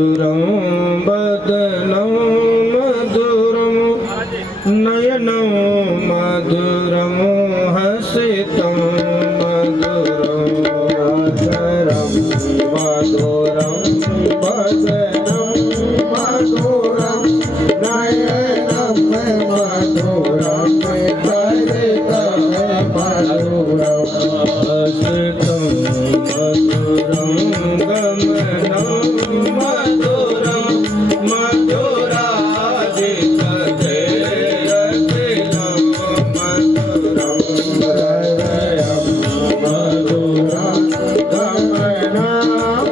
मधुरं वदनं मधुरं नयनं मधुरं हसितं मधुरं अधरं मधुरं वदनं मधुरं नयनं मधुरं हसितं मधुरं हसितं मधुरं गमनं मधुरं मधुराधिपते रतिलं मधुरं हृदयं मधुरं गमनं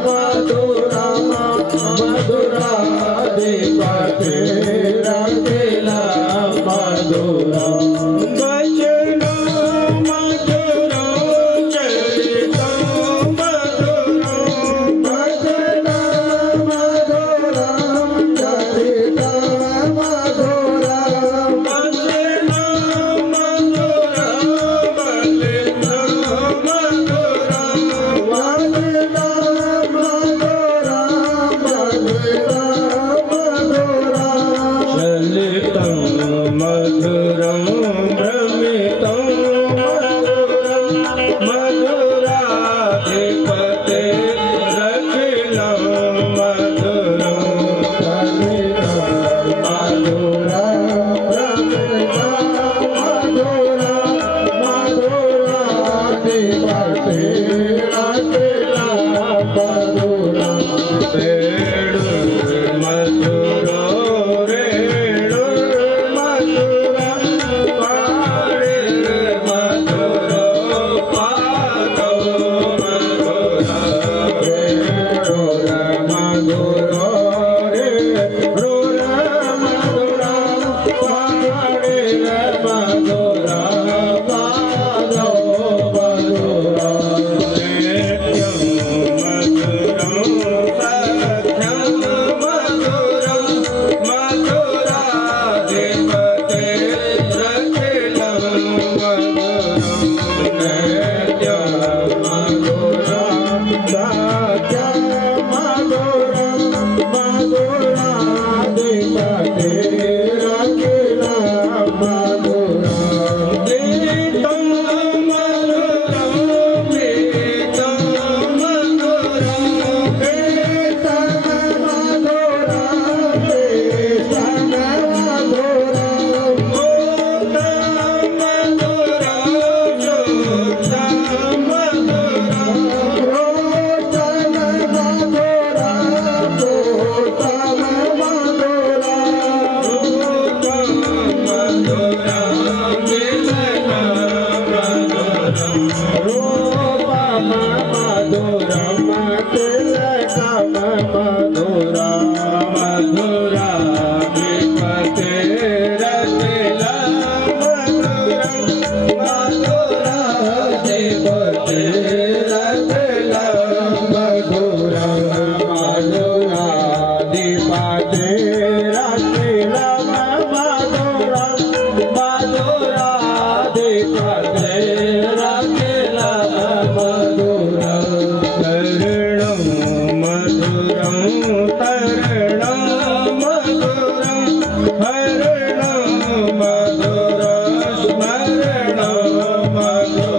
मधुरं मधुराधिपते रतिलं मधुरं वचनं मधुरं चरितं मधुरं वचनं मधुरं चरितं मधुरं वचनं मधुरं मलिनं मधुरं वचनं मधुरं चलितं मधुरं भ्रमितं मधुरं मधुराधिपते रखिलं मधुरं चलितं मधुरं भ्रमितं मधुरं मधुराधिपते रखिलं मधुरं मधुरो रेणु मधुरं पाणे मधुरो पादो मधुरं रेणु मधुरो रेणु मधुरं पाणे मधुरं पादो मधुरं नित्यं मधुरं सत्यं मधुरं मधुराधिपते रखिलं मधुरं नित्यं मधुरं सत्यं मधुरं मधुराधिपते रखिलं मधुरं गीतं मधुरं गीतं मधुरं गीतं मधुरं गीतं मधुरं गोतं मधुरं गोतं मधुरं रोचं मधुरं गोतं मधुरं गोतं मधुरं मिलनं मधुरं रूपं मधुरं तिलकं मधुरं मधुराधिपते रतिलं मधुरं मधुराधिपते रतिलं मधुरं मधुराधिपते रतिलं मधुरं मधुराधिपते रतिलं मधुरं तरणं मधुरं तरणं मधुरं हरणं मधुरं स्मरणं मधुरं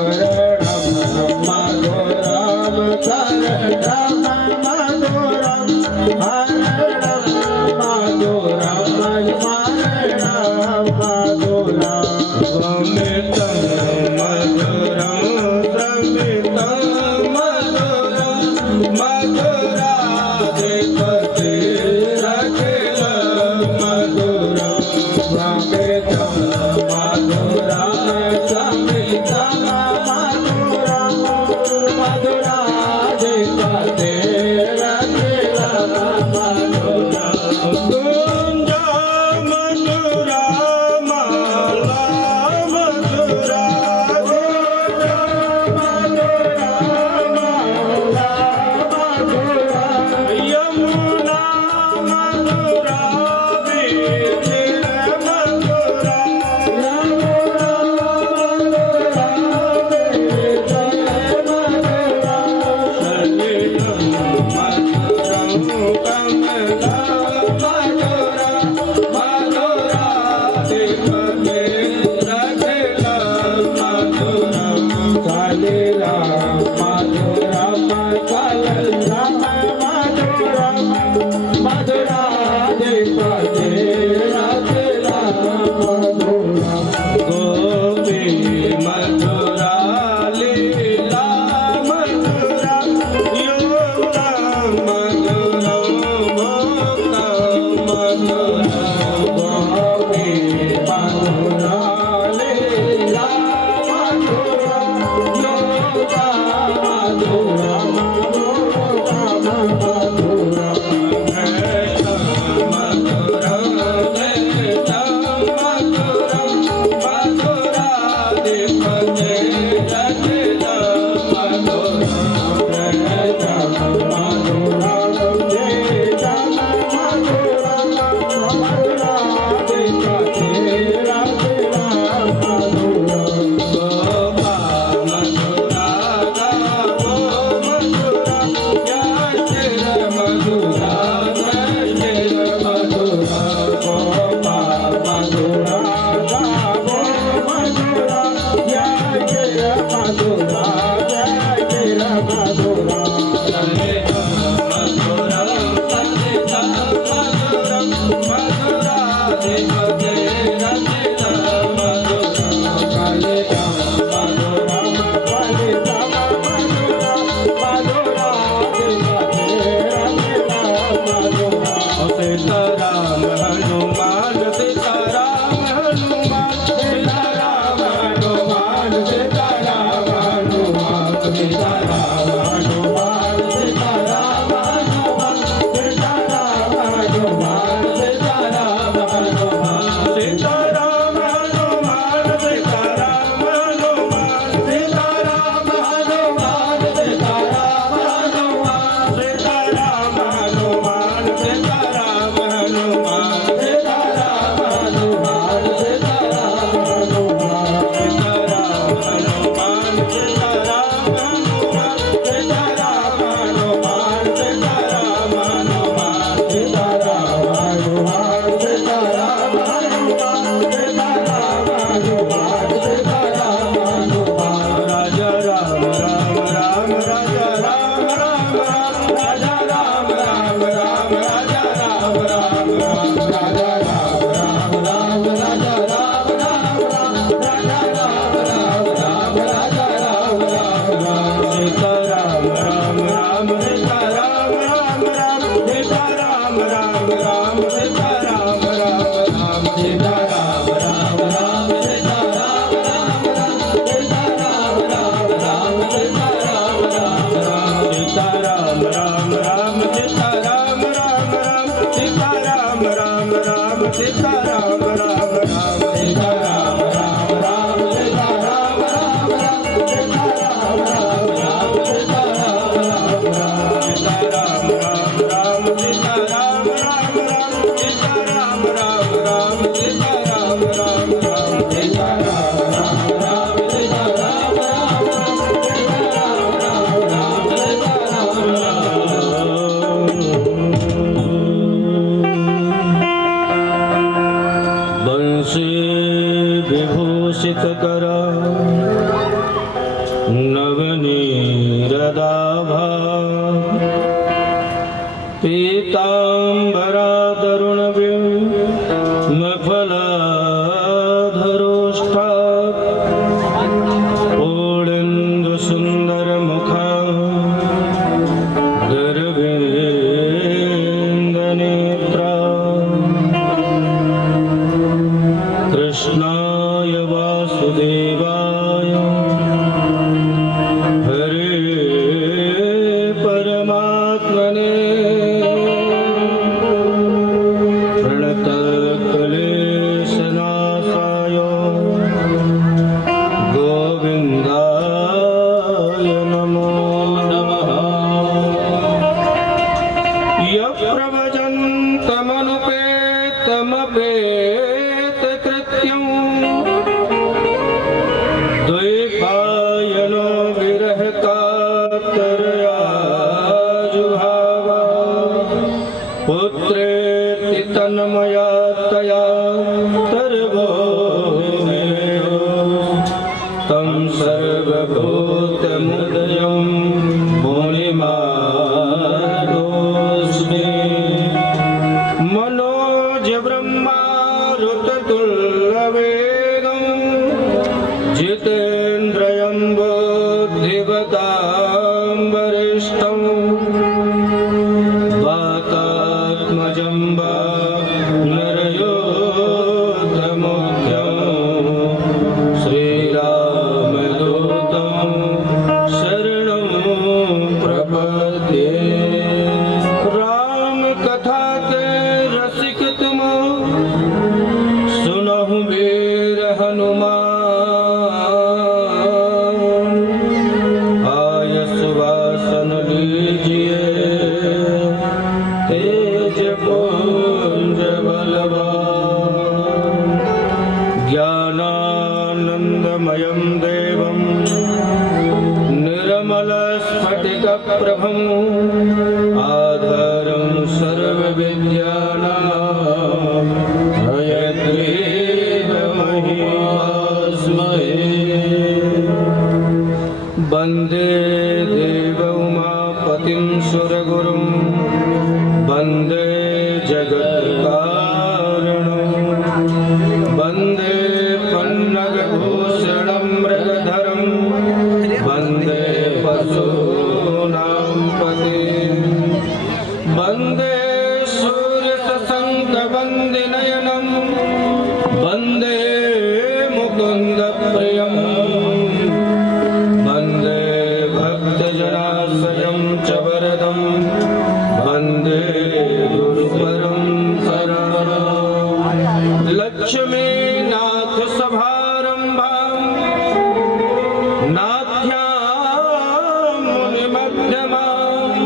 हरणं मधुरं तरणं मधुरं हरणं मधुरं स्मरणं मधुरं समितं मधुरं समितं मधुरं मधुराधिपते रखिलं मधुरं समितं मधुरं समितं मधुरं मधुराधिपते रखिलं तरया जुहावा पुत्रेति तन्मयतया सर्वो तं सर्वभूतमुदयं मुनिमानतोऽस्मि। मनोजब्रह्मारुततुल्यवेगं जितेन्द्रियं बुद्धिमतां वरिष्ठं वातात्मजं वानरयोधमुख्यं श्रीरामदूतं शरणं प्रपद्ये। राम कथा के रसिक तुम सुनहु वीर हनुमान, आयस वासन लीजिए तेज पुंज बलवान। ज्ञानानंदमयं देवं निर्मल स्फटिकप्रभं आधारं सर्वविद्यानां हयग्रीवमहिमास्महे। वन्दे देवउमापतिं सुरगुरुं वन्दे जगत्कारणं वन्दे पन्नगभूषणं मृगधरं वन्दे पशूनां पतिं वन्दे सूर्यशशाङ्कवन्दिनयनं वन्दे मुकुन्दप्रियं वन्दे भक्तजनाश्रयं च वरदं वन्दे गुरुपरं शरणं। लक्ष्मीनाथ सभारम्भां नाथ्यां मुनिमध्यमाम्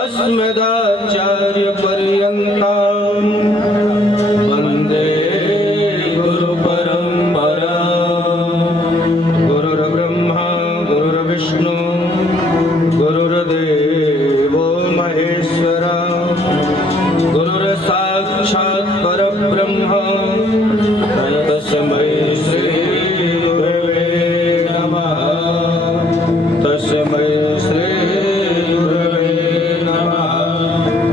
अस्मदाचार्यपर्यन्तां वन्दे गुरुपरम्पराम्। गुरुर्ब्रह्मा गुरुर्विष्णु गुरुर्देवो महेश्वरा गुरुर्साक्षात् परब्रह्म तस्मै श्रीगुरवे नमः। तस्मै श्रीगुरवे नमः।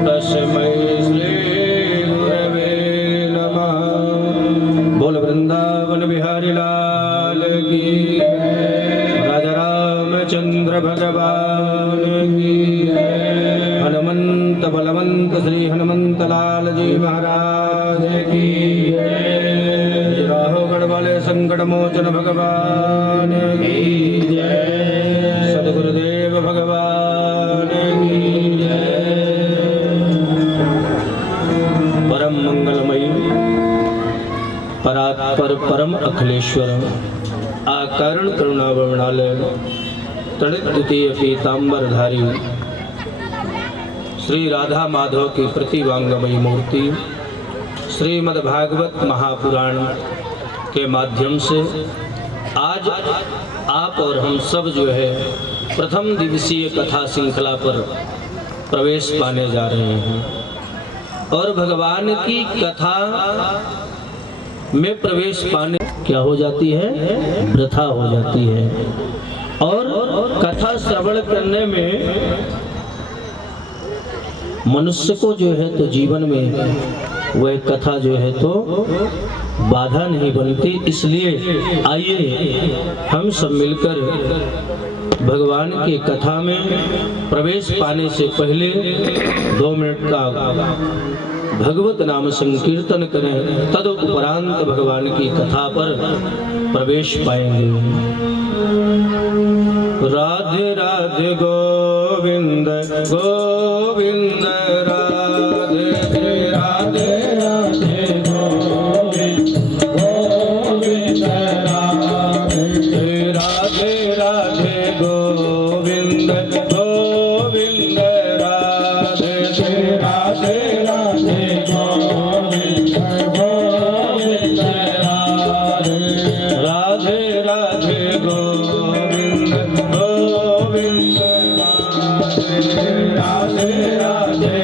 तस्मै श्रीगुरवे नमः। बोल वृंदावन बिहारी लाल की, राजा रामचंद्र भगवान की, हनुमंत बलवंत श्री हनुमंत लाल जी महाराज की, राहो गढ़वाले संकट मोचन भगवान की जय। सद्गुरुदेव भगवान की जय। परम मंगलमयी परात्पर परम अखिलेश्वर आकारण करुणावरणालय तड़ित द्वितीय पीतांबरधारी श्री राधा माधव की प्रतिवांगमयी मूर्ति श्रीमद्भागवत महापुराण के माध्यम से आज आप और हम सब जो है प्रथम दिवसीय कथा श्रृंखला पर प्रवेश पाने जा रहे हैं। और भगवान की कथा में प्रवेश पाने क्या हो जाती है, वृथा हो जाती है। और कथा श्रवण करने में मनुष्य को जो है तो जीवन में वह कथा जो है तो बाधा नहीं बनती। इसलिए आइए हम सब मिलकर भगवान की कथा में प्रवेश पाने से पहले 2 मिनट का भगवत नाम संकीर्तन करें, तदुपरांत भगवान की कथा पर प्रवेश पाएंगे। राधे राधे गोविंद गोविंद राधे राधे राधे गोविंद गोविंद राधे राधे राधे गोविंद गोविंद राधे राधे राधे गोविंद गोविंद राधे राधे गोविंद गोविंद राधे राधे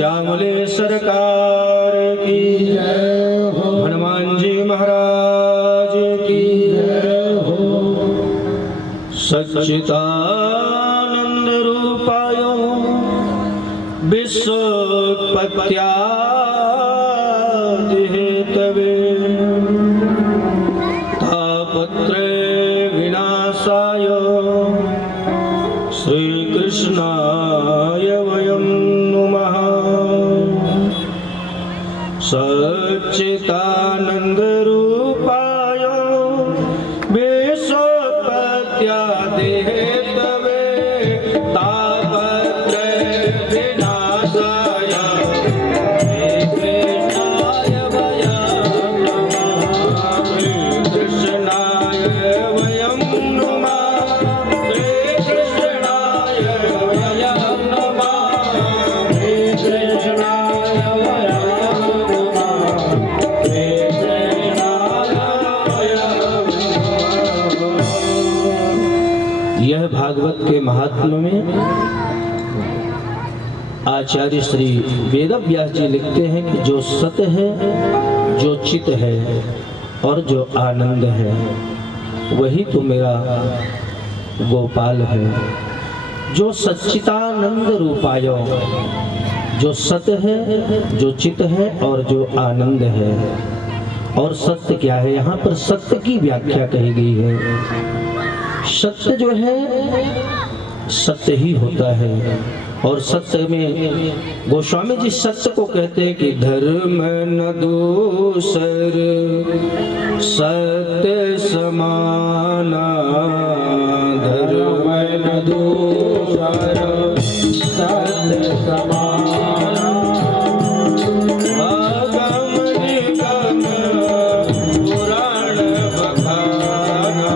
श्यामले सरकार की जय हो, हनुमान जी महाराज की जय हो। सच्चिदानंद रूपाय विश्वोत्पत्त्यादि हेतवे तापत्रय विनाशाय श्री कृष्णाय वयं नुमः। सच्चिदानंद रूपाय विश्वोत्पत्त्यादि हेतवे तापत्रय विनाशाय श्री कृष्णाय वयं नमः। श्री कृष्णाय वयं नमः। श्री कृष्णाय वयं नमः। श्री कृष्णाय वयं नमः। श्री कृष्णाय वयं नमः। यह भागवत के महात्म्य में आचार्य श्री वेदव्यास जी लिखते हैं कि जो सत है, जो चित है और जो आनंद है, वही तो मेरा गोपाल है। जो सच्चिदानंद रूपाय, जो सत्य है, जो चित है और जो आनंद है। और सत्य क्या है? यहाँ पर सत्य की व्याख्या कही गई है। सत्य जो है सत्य ही होता है। और सत्य में गोस्वामी जी सत्य को कहते हैं कि धर्म न दूसर सत्य समाना। धर्म न दूसर सत्य समाना। आगम निगम पुराण बखाना।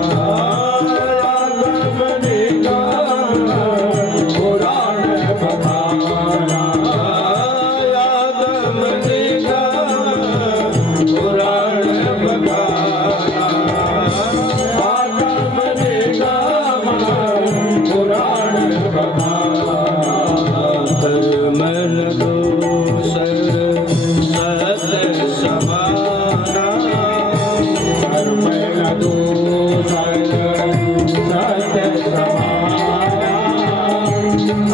आगम निगम पुराण बखाना। आगम निगम पुराण बखाना। आगम निगम पुराण बखाना। धर्म न दूसर सत्य समाना। धर्म न दूसर सत्य समाना।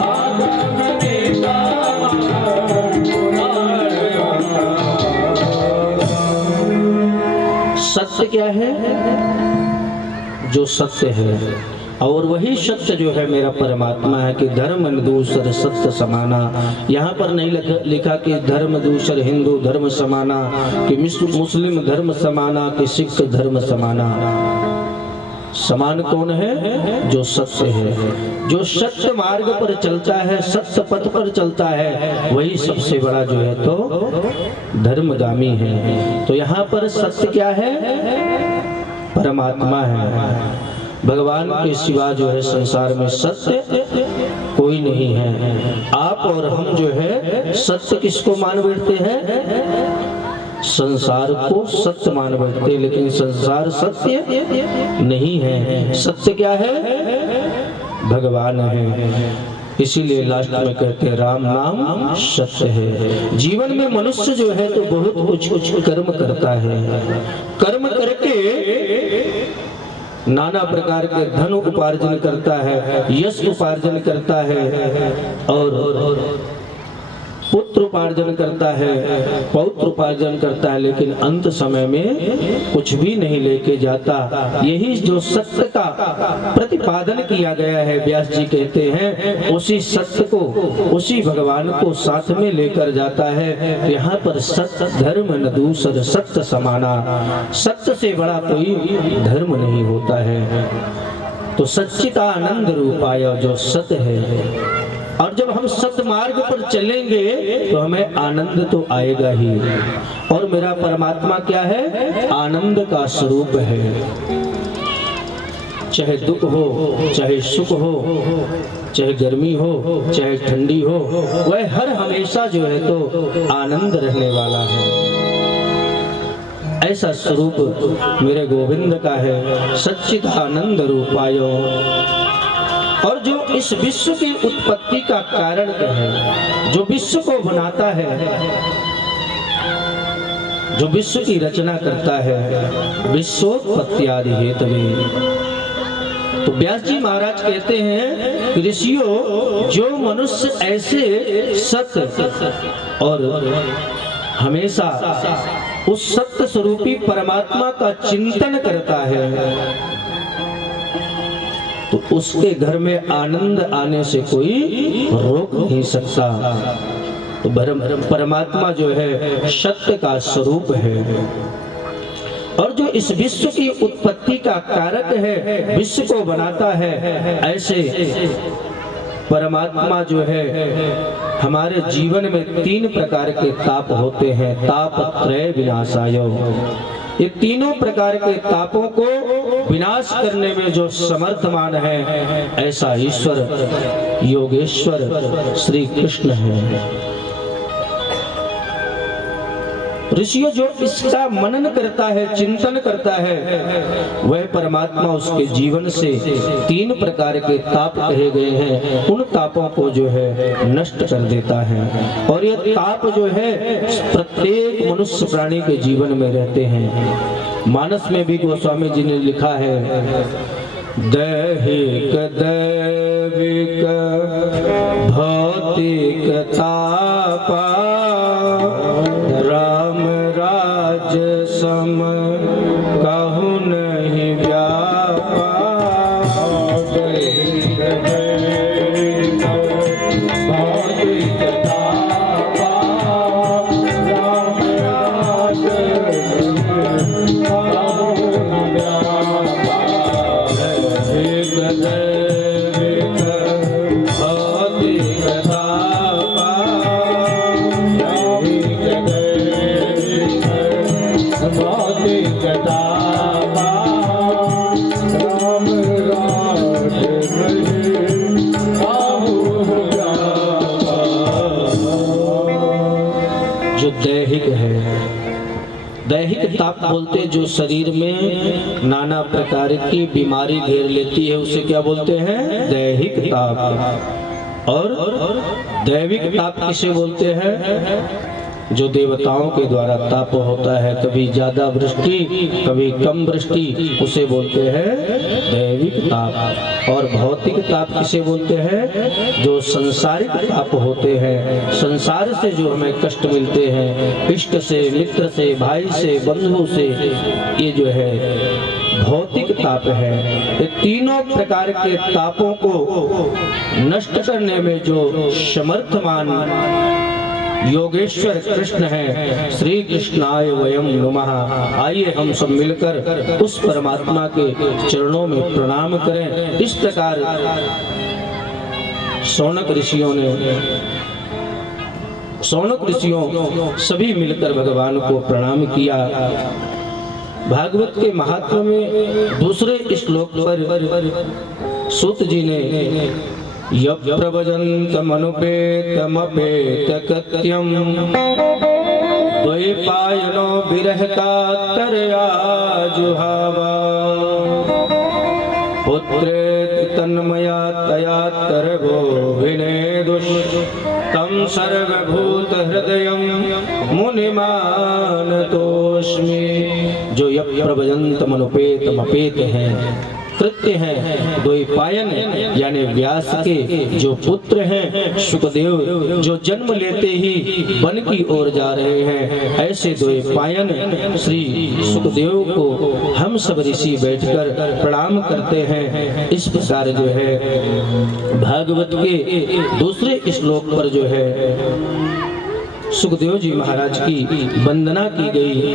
आगम निगम पुराण बखाना। सत्य क्या है? जो सत्य है। और वही सत्य जो है मेरा परमात्मा है कि धर्म न दूसर सत्य समाना। यहाँ पर नहीं लिखा कि धर्म दूसर हिंदू धर्म समाना, कि मुस्लिम धर्म समाना, कि सिख धर्म समाना। समान कौन है? जो सत्य है। जो सत्य मार्ग पर चलता है, सत्य पथ पर चलता है, वही सबसे बड़ा जो है तो धर्मगामी है। तो यहाँ पर सत्य क्या है? परमात्मा है। भगवान के सिवा जो है संसार में सत्य कोई नहीं है। आप और हम जो है सत्य किसको मान बैठते हैं? संसार को सत्य मान बैठते, लेकिन संसार सत्य नहीं है। सत्य क्या है? भगवान है। इसीलिए लास्ट में कहते हैं राम नाम सत्य है। जीवन में मनुष्य जो है तो बहुत कुछ कर्म करता है। कर्म करके नाना प्रकार के धन उपार्जन करता है, यश उपार्जन करता है, और पुत्र उपार्जन करता है, पौत्र उपार्जन करता है, लेकिन अंत समय में कुछ भी नहीं लेके जाता। यही जो सत्य का प्रतिपादन किया गया है, व्यास जी कहते हैं उसी सत्य को, उसी भगवान को साथ में लेकर जाता है। यहाँ पर सत्य धर्म न दूसर सत्य समाना। सत्य से बड़ा कोई धर्म नहीं होता है। तो सच्चिदानंद रूपाय जो सत्य है, और जब हम सत्य मार्ग पर चलेंगे तो हमें आनंद तो आएगा ही। और मेरा परमात्मा क्या है? आनंद का स्वरूप है। चाहे दुख हो, चाहे सुख हो, चाहे गर्मी हो, चाहे ठंडी हो, वह हर हमेशा जो है तो आनंद रहने वाला है। ऐसा स्वरूप मेरे गोविंद का है। सच्चिदानंद रूपायो और जो इस विश्व की उत्पत्ति का कारण है, जो विश्व को बनाता है, जो विश्व की रचना करता है, विश्वोत्पत्ति आदि हेतवे। तो व्यास जी महाराज कहते हैं, ऋषियों, जो मनुष्य ऐसे सत्य और हमेशा उस सत्य स्वरूपी परमात्मा का चिंतन करता है, तो उसके घर में आनंद आने से कोई रोक नहीं सकता। तो परमात्मा जो है सत्य का स्वरूप है, और जो इस विश्व की उत्पत्ति का कारक है, विश्व को बनाता है, ऐसे परमात्मा जो है हमारे जीवन में 3 प्रकार के ताप होते हैं। तापत्रय विनाशाय, ये तीनों प्रकार के तापों को विनाश करने में जो समर्थमान है, ऐसा ईश्वर योगेश्वर श्री कृष्ण है। ऋषियों, जो इसका मनन करता है, चिंतन करता है, वह परमात्मा उसके जीवन से 3 प्रकार के ताप कहे गए हैं, उन तापों को जो है नष्ट कर देता है। और ये ताप जो है प्रत्येक मनुष्य प्राणी के जीवन में रहते हैं। मानस में भी गोस्वामी जी ने लिखा है, दैहिक दैविक भौतिक तापा राम राज सम कहु नहीं व्यापा। दैहिक दैविक भौतिक तापा राम राज कहु न व्यापा। दैहिक दैविक भौतिक तापा भौतिक तापा राम राज जो दैहिक है, दैहिक ताप बोलते जो शरीर में नाना प्रकार की बीमारी घेर लेती है, उसे क्या बोलते हैं? दैहिक ताप। और दैविक ताप किसे बोलते हैं? जो देवताओं के द्वारा ताप होता है, कभी ज्यादा वृष्टि कभी कम वृष्टि, उसे बोलते हैं दैविक ताप। और भौतिक ताप किसे बोलते हैं? जो संसारिक ताप होते हैं, संसार से जो हमें कष्ट मिलते हैं, इष्ट से, मित्र से, भाई से, बंधु से, ये जो है भौतिक ताप है। ये तीनों प्रकार के तापों को नष्ट करने में जो समर्थमान योगेश्वर कृष्ण है, श्री कृष्णाय वयम नमः। आइए हम सब मिलकर उस परमात्मा के चरणों में प्रणाम करें। इस प्रकार शौनक ऋषियों सभी मिलकर भगवान को प्रणाम किया। भागवत के महात्म्य में दूसरे श्लोक पर सूत जी ने यप्रभजन्तमनुपेतमपेतकृत्यं द्वैपायनो विरहकातरया जुहावा पुत्रेति तन्मया तया तरगो विनेदुष तं सर्वभूतहृदयं मुनिमानतोऽस्मि। जो यप्रभजन्तमनुपेतमपेत हैं, कृत्य हैं, द्वैपायन यानी व्यास के जो पुत्र हैं सुखदेव, जो जन्म लेते ही वन की ओर जा रहे हैं, ऐसे द्वैपायन श्री सुखदेव को हम सब ऋषि बैठकर प्रणाम करते हैं। इस प्रकार जो है भागवत के दूसरे श्लोक पर जो है सुखदेव जी महाराज की वंदना की गई।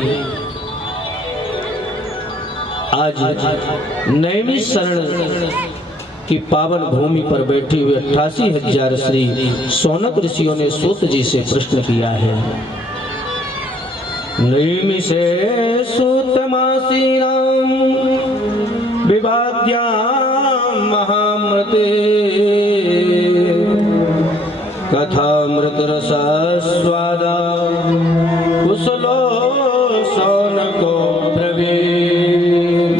आज नैमी शरण की पावन भूमि पर बैठे हुए 88,000 श्री शौनक ऋषियों ने सूत जी से प्रश्न किया है। नैमी से सूतमासीनां विवाद्यां महामते कथामृत रसस्वादा कुशलो शौनको ब्रवीण।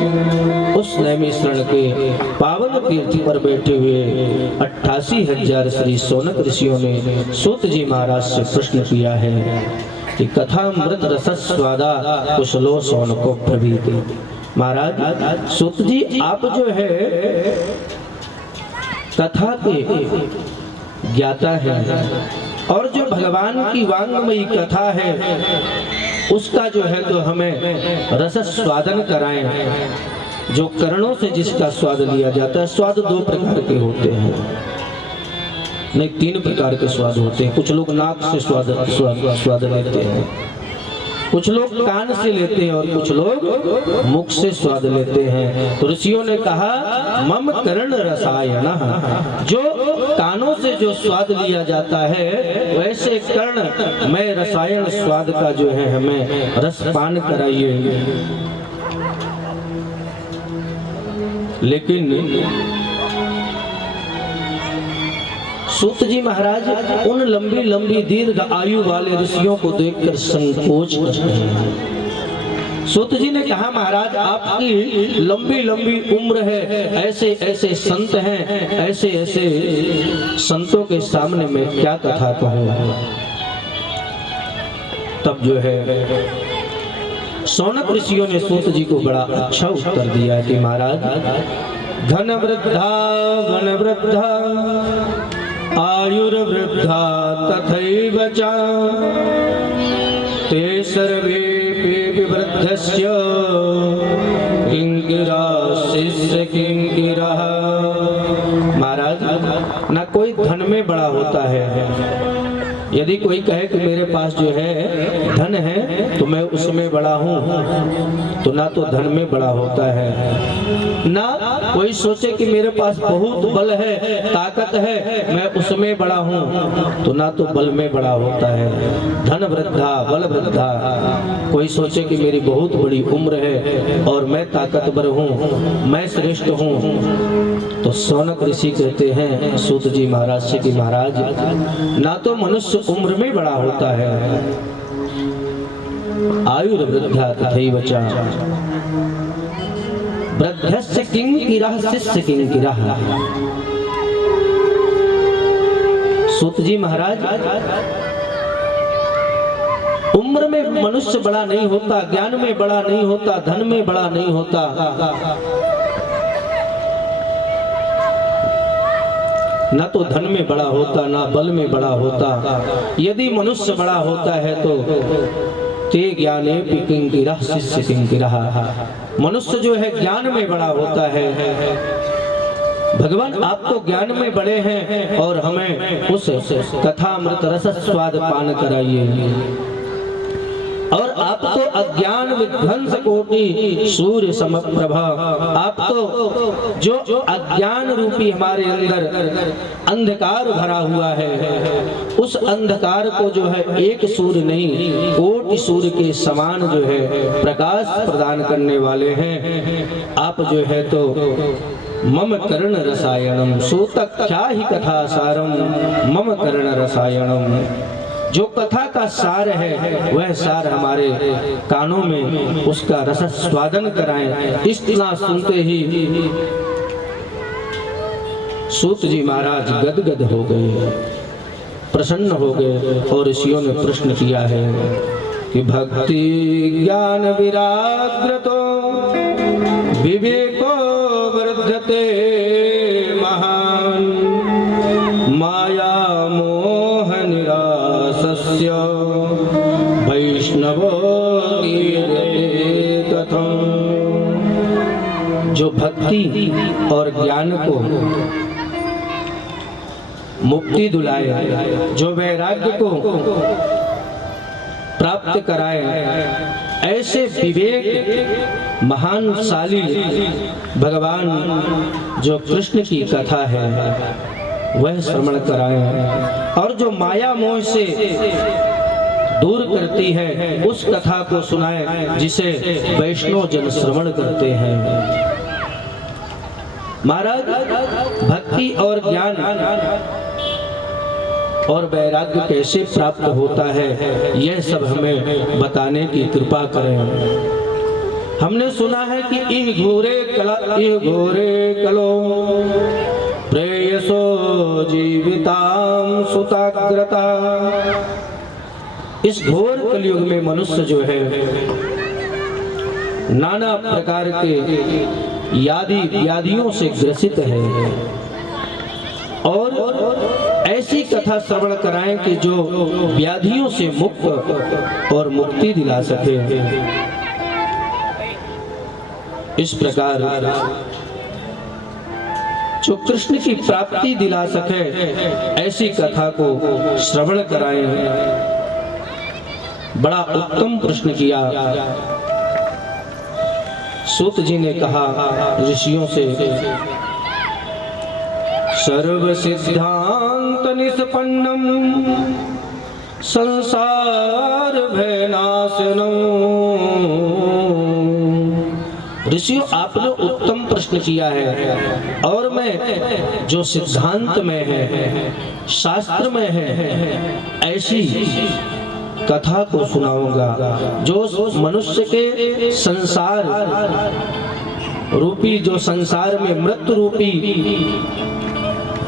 उस नैमिषरण के पावन तीर्थ पर बैठे हुए 88,000 श्री सौनक ऋषियों ने सूत जी महाराज से प्रश्न किया है कि कथामृत रसस्वादा कुशलो सौनको प्रभीति। महाराज सूत जी, आप जो है कथा के ज्ञाता है और जो भगवान की वांगमयी कथा है उसका जो है तो हमें रस स्वादन कराएं। जो कर्णों से जिसका स्वाद लिया जाता है, स्वाद 2 प्रकार के होते हैं, नहीं 3 प्रकार के स्वाद होते हैं। कुछ लोग नाक से स्वाद लेते हैं, कुछ लोग कान से लेते हैं और कुछ लोग मुख से स्वाद लेते हैं। तो ऋषियों ने कहा मम कर्ण रसायन, जो कानों से जो स्वाद लिया जाता है वैसे कर्ण में रसायन स्वाद का जो है हमें रसपान कराइए। लेकिन सूत जी महाराज उन लंबी लंबी दीर्घ आयु वाले ऋषियों को देखकर संकोच करते हैं। सूत जी ने कहा महाराज आपकी लंबी लंबी उम्र है, ऐसे ऐसे संत हैं, ऐसे ऐसे संतों के सामने मैं क्या कथा कहूं। तब जो है सौनक ऋषियों ने सूत जी को बड़ा अच्छा उत्तर दिया कि महाराज घन वृद्धा आयुर्वृद्धा तथैव च ते सर्वेऽपि विवृद्धस्य किंकिरा शिष्य किंकिरा। महाराज ना कोई धन में बड़ा होता है। यदि कोई कहे कि मेरे पास जो है धन है तो मैं उसमें बड़ा हूँ, तो ना तो धन में बड़ा होता है, ना कोई सोचे कि मेरे पास बहुत बल है, ताकत है, मैं उसमें बड़ा हूँ, तो ना तो बल में बड़ा होता है। धन वृद्धा बल वृद्धा, कोई सोचे कि मेरी बहुत बड़ी उम्र है और मैं ताकतवर हूँ, मैं श्रेष्ठ हूँ, तो सौनक ऋषि कहते हैं सूत जी महाराज से कि महाराज ना तो मनुष्य उम्र में बड़ा होता है, आयुर्वृद्धा तथैव च वृद्धस्य किंकिरः शिष्य किंकिरः। सूत जी महाराज उम्र में मनुष्य बड़ा नहीं होता, ज्ञान में बड़ा नहीं होता, धन में बड़ा नहीं होता, न तो धन में बड़ा होता, ना बल में बड़ा होता। यदि मनुष्य बड़ा होता है तो ते ज्ञाने किंकिरः शिष्य किंकिरः। मनुष्य जो है ज्ञान में बड़ा होता है। भगवान आप तो ज्ञान में बड़े हैं और हमें उस कथामृत रस स्वाद पान कराइए। और आप तो अज्ञान विध्वंस कोटि सूर्य समप्रभा, आप तो जो अज्ञान रूपी हमारे अंदर अंधकार भरा हुआ है, उस अंधकार को जो है एक सूर्य नहीं कोटि सूर्य के समान जो है प्रकाश प्रदान करने वाले हैं। आप जो है तो मम कर्ण रसायनम सूतख्या ही कथा सारम मम कर्ण रसायनम। जो कथा का सार है वह सार हमारे कानों में उसका रस स्वादन कराएं। इतना सुनते ही सूत जी महाराज गदगद हो गए, प्रसन्न हो गए और ऋषियों ने प्रश्न किया है कि भक्ति ज्ञान विराग्रतो विवेको वर्धते महान माया मोह निरासस्य वैष्णवो कीर्ते कथम। जो भक्ति और ज्ञान को मुक्ति दिलाए, जो वैराग्य को प्राप्त कराए, ऐसे विवेक महानशाली भगवान जो कृष्ण की कथा है वह श्रवण कराए। और जो माया मोह से दूर करती है उस कथा को सुनाए जिसे वैष्णव जन श्रवण करते हैं। महाराज भक्ति और ज्ञान और वैराग्य कैसे प्राप्त होता है यह सब हमें बताने की कृपा करें। हमने सुना है कि इह घोरे कलो प्रेयसो जीविताम सुताग्रता। इस घोर कलयुग में मनुष्य जो है नाना प्रकार के व्याधियों से ग्रसित है, और ऐसी कथा श्रवण कराएं कि जो व्याधियों से मुक्त और मुक्ति दिला सके। इस प्रकार जो कृष्ण की प्राप्ति दिला सके ऐसी कथा को श्रवण कराएं। बड़ा उत्तम प्रश्न किया। सूत जी ने कहा ऋषियों से, सर्व सिद्धांत निष्पन्नम संसार भयनाशनम। ऋषियों, आपने उत्तम प्रश्न किया है, और मैं जो सिद्धांत में है, शास्त्र में है, ऐसी कथा को सुनाऊंगा जो मनुष्य के संसार रूपी, जो संसार में मृत्यु रूपी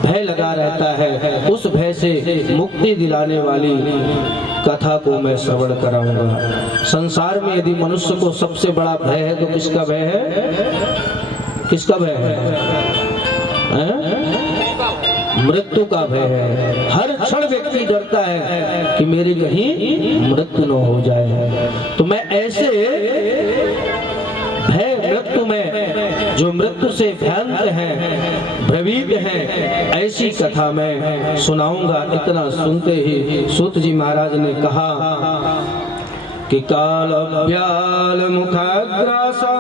भय लगा रहता है, उस भय से मुक्ति दिलाने वाली कथा को मैं श्रवण कराऊंगा। संसार में यदि मनुष्य को सबसे बड़ा भय है तो किसका भय है? किसका भय है? मृत्यु का भय है। हर क्षण व्यक्ति डरता है कि मेरी कहीं मृत्यु न हो जाए। तो मैं ऐसे भय मृत्यु में, जो मृत्यु से भ्रांत हैं, भ्रमित हैं, ऐसी कथा मैं सुनाऊंगा। इतना सुनते ही सूत जी महाराज ने कहा कि काल व्याल मुखाग्रासा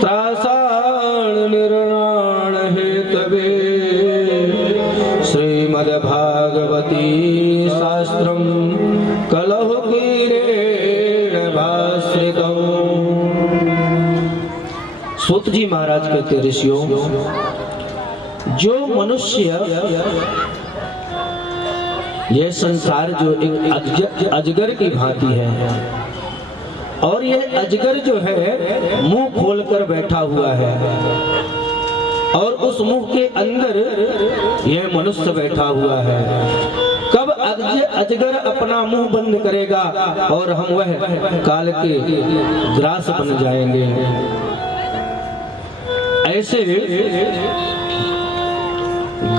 त्रासाण निर्णाण हेतवे श्रीमद्भागवती शास्त्रम कलह कीरेण भास्रितम्। सूत जी महाराज कहते, ऋषियों, जो मनुष्य, यह संसार जो एक अजगर की भांति है, और यह अजगर जो है मुंह खोलकर बैठा हुआ है, और उस मुंह के अंदर यह मनुष्य बैठा हुआ है। कब अजगर अपना मुंह बंद करेगा और हम वह काल के ग्रास बन जाएंगे। ऐसे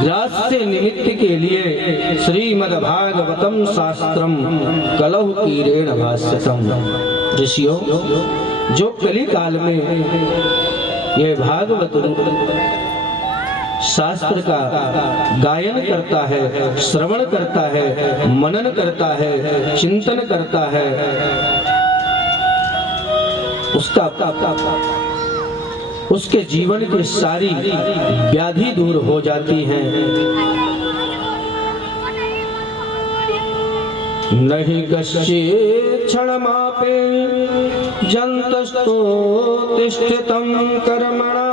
ग्रास से निमित्त के लिए श्रीमद्भागवतम शास्त्रम कलह कीरेण भास्यतम। ऋषियों, जो कली काल में यह भागवत शास्त्र का गायन करता है, श्रवण करता है, मनन करता है, चिंतन करता है, उसके जीवन की सारी व्याधि दूर हो जाती हैं। नहीं कश्चित् क्षणमापे जन्तस्तो तिष्ठितं कर्मणा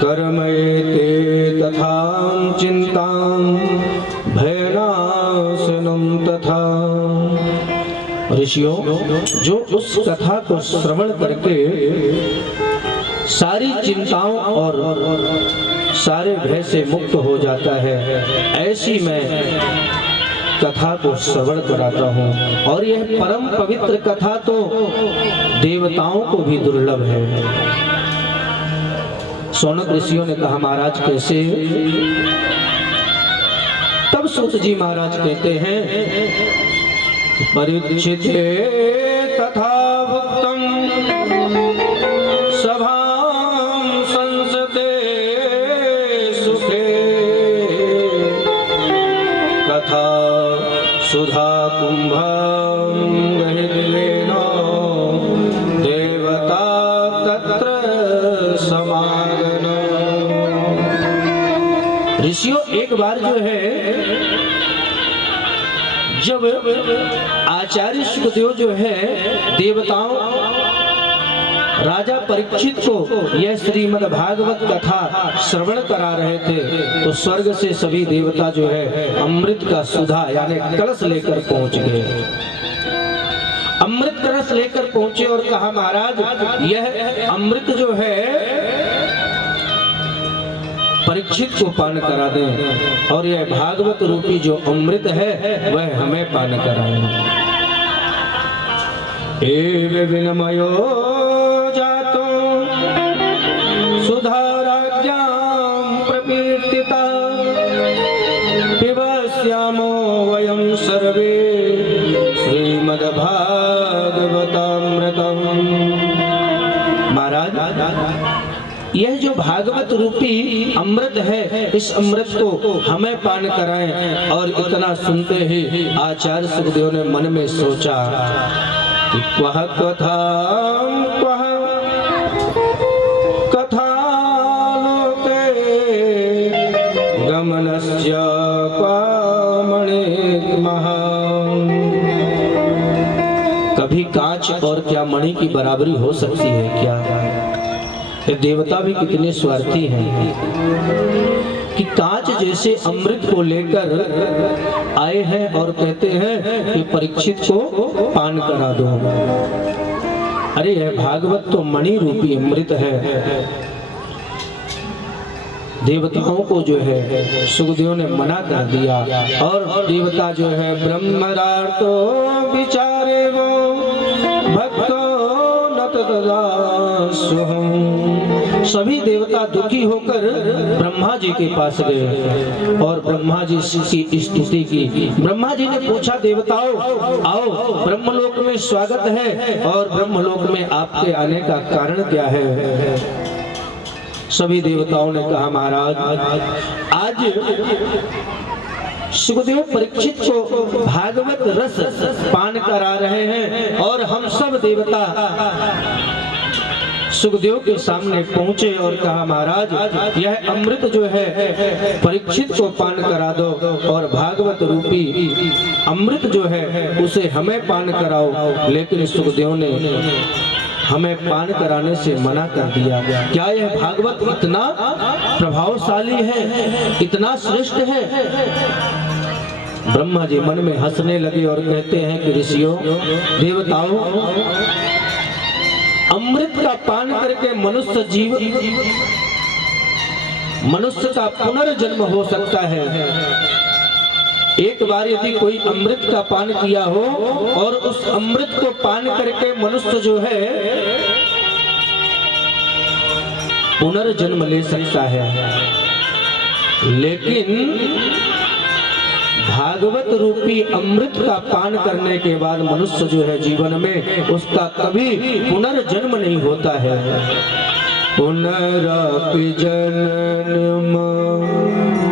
कर्मयेते तथा चिंतां भयनाशनं तथा। ऋषियों, जो उस कथा को श्रवण करके सारी चिंताओं और सारे भय से मुक्त हो जाता है, ऐसी मैं कथा को श्रवण कराता हूँ। और यह परम पवित्र कथा तो देवताओं को भी दुर्लभ है। शौनक ऋषियों ने कहा, महाराज कैसे? तब सूत जी महाराज कहते हैं, परीक्षिते तथा भुक्तम सभां संसते सुखे कथा सुधा कुंभं गहित्वेन देवता तत्र समागम। ऋषियों, एक बार जो है, जब आचार्य सुखदेव जो है देवताओं राजा परीक्षित को यह श्रीमद् भागवत कथा श्रवण करा रहे थे, तो स्वर्ग से सभी देवता जो है अमृत का सुधा यानी कलश लेकर पहुंच गए। अमृत का रस लेकर पहुंचे और कहा महाराज यह अमृत जो है परीक्षित को पान करा दें और यह भागवत रूपी जो अमृत है वह हमें पान कराएं। एव विनमयो जातो सुधाराज्ञां प्रकीर्तिता पिबस्यामो वयं सर्वे श्रीमद्भागवतामृतम्। महाराज यह जो भागवत रूपी अमृत है इस अमृत को हमें पान कराएं। और इतना सुनते ही आचार्य सुखदेव ने मन में सोचा कि क्वः कथा क्वः कथा लोके गमनस्य क्वामणि महान्। कभी कांच और क्या मणि की बराबरी हो सकती है क्या? ये देवता भी कितने स्वार्थी हैं कि कांच जैसे अमृत को लेकर आए हैं और कहते हैं कि परीक्षित को पान करा दो। अरे यह भागवत तो मणि रूपी अमृत है। देवताओं को जो है सुखदेव ने मना कर दिया और देवता जो है ब्रह्मरार्तो विचारे वो भक्तो न तदासुहम्। सभी देवता दुखी होकर ब्रह्मा जी के पास गए और ब्रह्मा जी की स्तुति की। ब्रह्मा जी ने पूछा देवताओं आओ ब्रह्मलोक में स्वागत है और ब्रह्मलोक में आपके आने का कारण क्या है? सभी देवताओं ने कहा महाराज आज सुखदेव परीक्षित को भागवत रस पान करा रहे हैं और हम सब देवता सुखदेव के सामने पहुंचे और कहा महाराज यह अमृत जो है परीक्षित को पान करा दो और भागवत रूपी अमृत जो है उसे हमें पान कराओ। लेकिन सुखदेव ने हमें पान कराने से मना कर दिया। क्या यह भागवत इतना प्रभावशाली है, इतना श्रेष्ठ है? ब्रह्मा जी मन में हंसने लगे और कहते हैं कि ऋषियों देवताओं अमृत का पान करके मनुष्य का पुनर्जन्म हो सकता है। एक बार यदि कोई अमृत का पान किया हो और उस अमृत को पान करके मनुष्य जो है पुनर्जन्म ले सकता है। लेकिन भागवत रूपी अमृत का पान करने के बाद मनुष्य जो है जीवन में उसका कभी पुनर्जन्म नहीं होता है। पुनरपि जननम्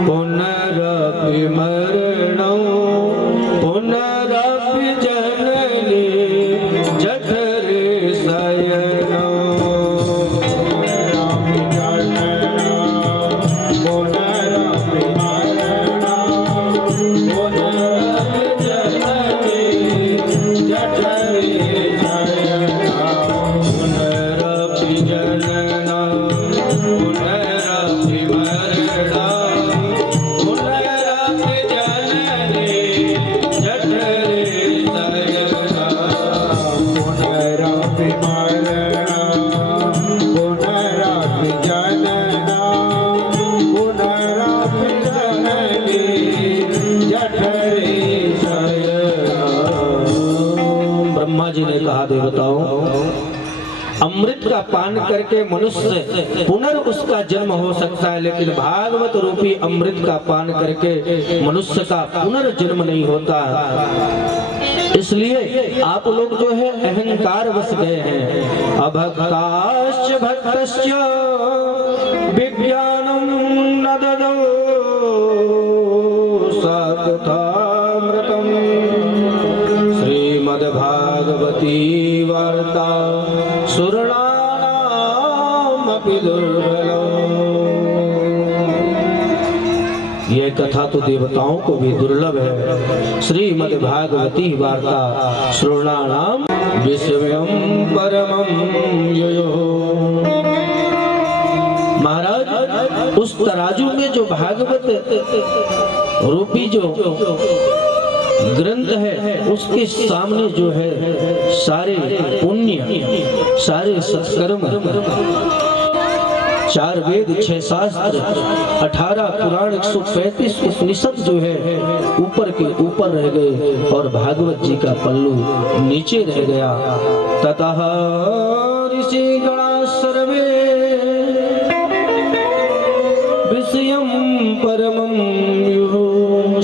पुनरपि मरणम् पुनरपि जननी जठरे शयनम्। अमृत का पान करके मनुष्य पुनर् उसका जन्म हो सकता है, लेकिन भागवत रूपी अमृत का पान करके मनुष्य का पुनर्जन्म नहीं होता। इसलिए आप लोग जो है अहंकार बस गए हैं। अभक्ताश्च भक्तश्च विज्ञानम न ददौ सततामृतम् श्रीमद्भागवती वार्ता सुरणानामपि दुर्लभम्। यह कथा तो देवताओं को भी दुर्लभ है। श्रीमद्भागवती वार्ता श्रवणानाम विश्वम परमं यो। महाराज उस तराजू में जो भागवत रूपी जो ग्रंथ है उसके सामने जो है सारे पुण्य, सारे सत्कर्म, 4 वेद, 6 शास्त्र, 18 पुराण, 135 उपनिषद जो है ऊपर के ऊपर रह गए और भागवत जी का पल्लू नीचे रह गया। ततः ऋषि गणा सर्वे विषयम परमम युः।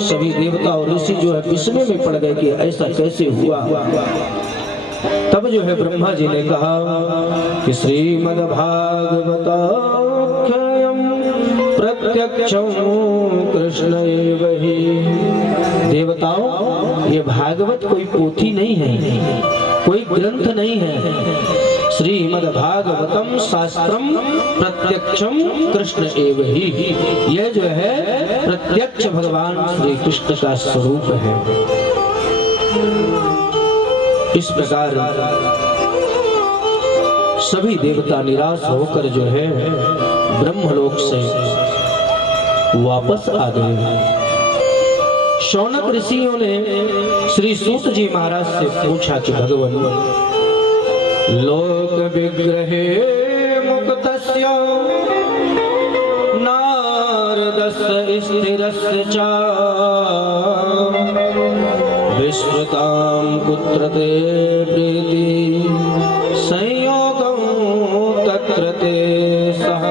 सभी देवता और ऋषि जो है विस्मय में पड़ गए कि ऐसा कैसे हुआ। तब जो है ब्रह्मा जी ने कहा कि श्रीमद्भागवताख्यम प्रत्यक्षं कृष्ण एव हि। देवताओं, ये भागवत कोई पोथी नहीं है, कोई ग्रंथ नहीं है। श्रीमद्भागवतम शास्त्रम प्रत्यक्षम कृष्ण एव हि। यह जो है प्रत्यक्ष भगवान श्री कृष्ण का स्वरूप है। इस प्रकार सभी देवता निराश होकर जो है ब्रह्मलोक से वापस आ गए। शौनक ऋषियों ने श्री सूत जी महाराज से पूछा कि भगवान, लोक विग्रहे मुक्तस्य नारदस्य स्थिरस्य च विश्रुतां कुत्र ते प्रीति संयोगं तत्र ते सह।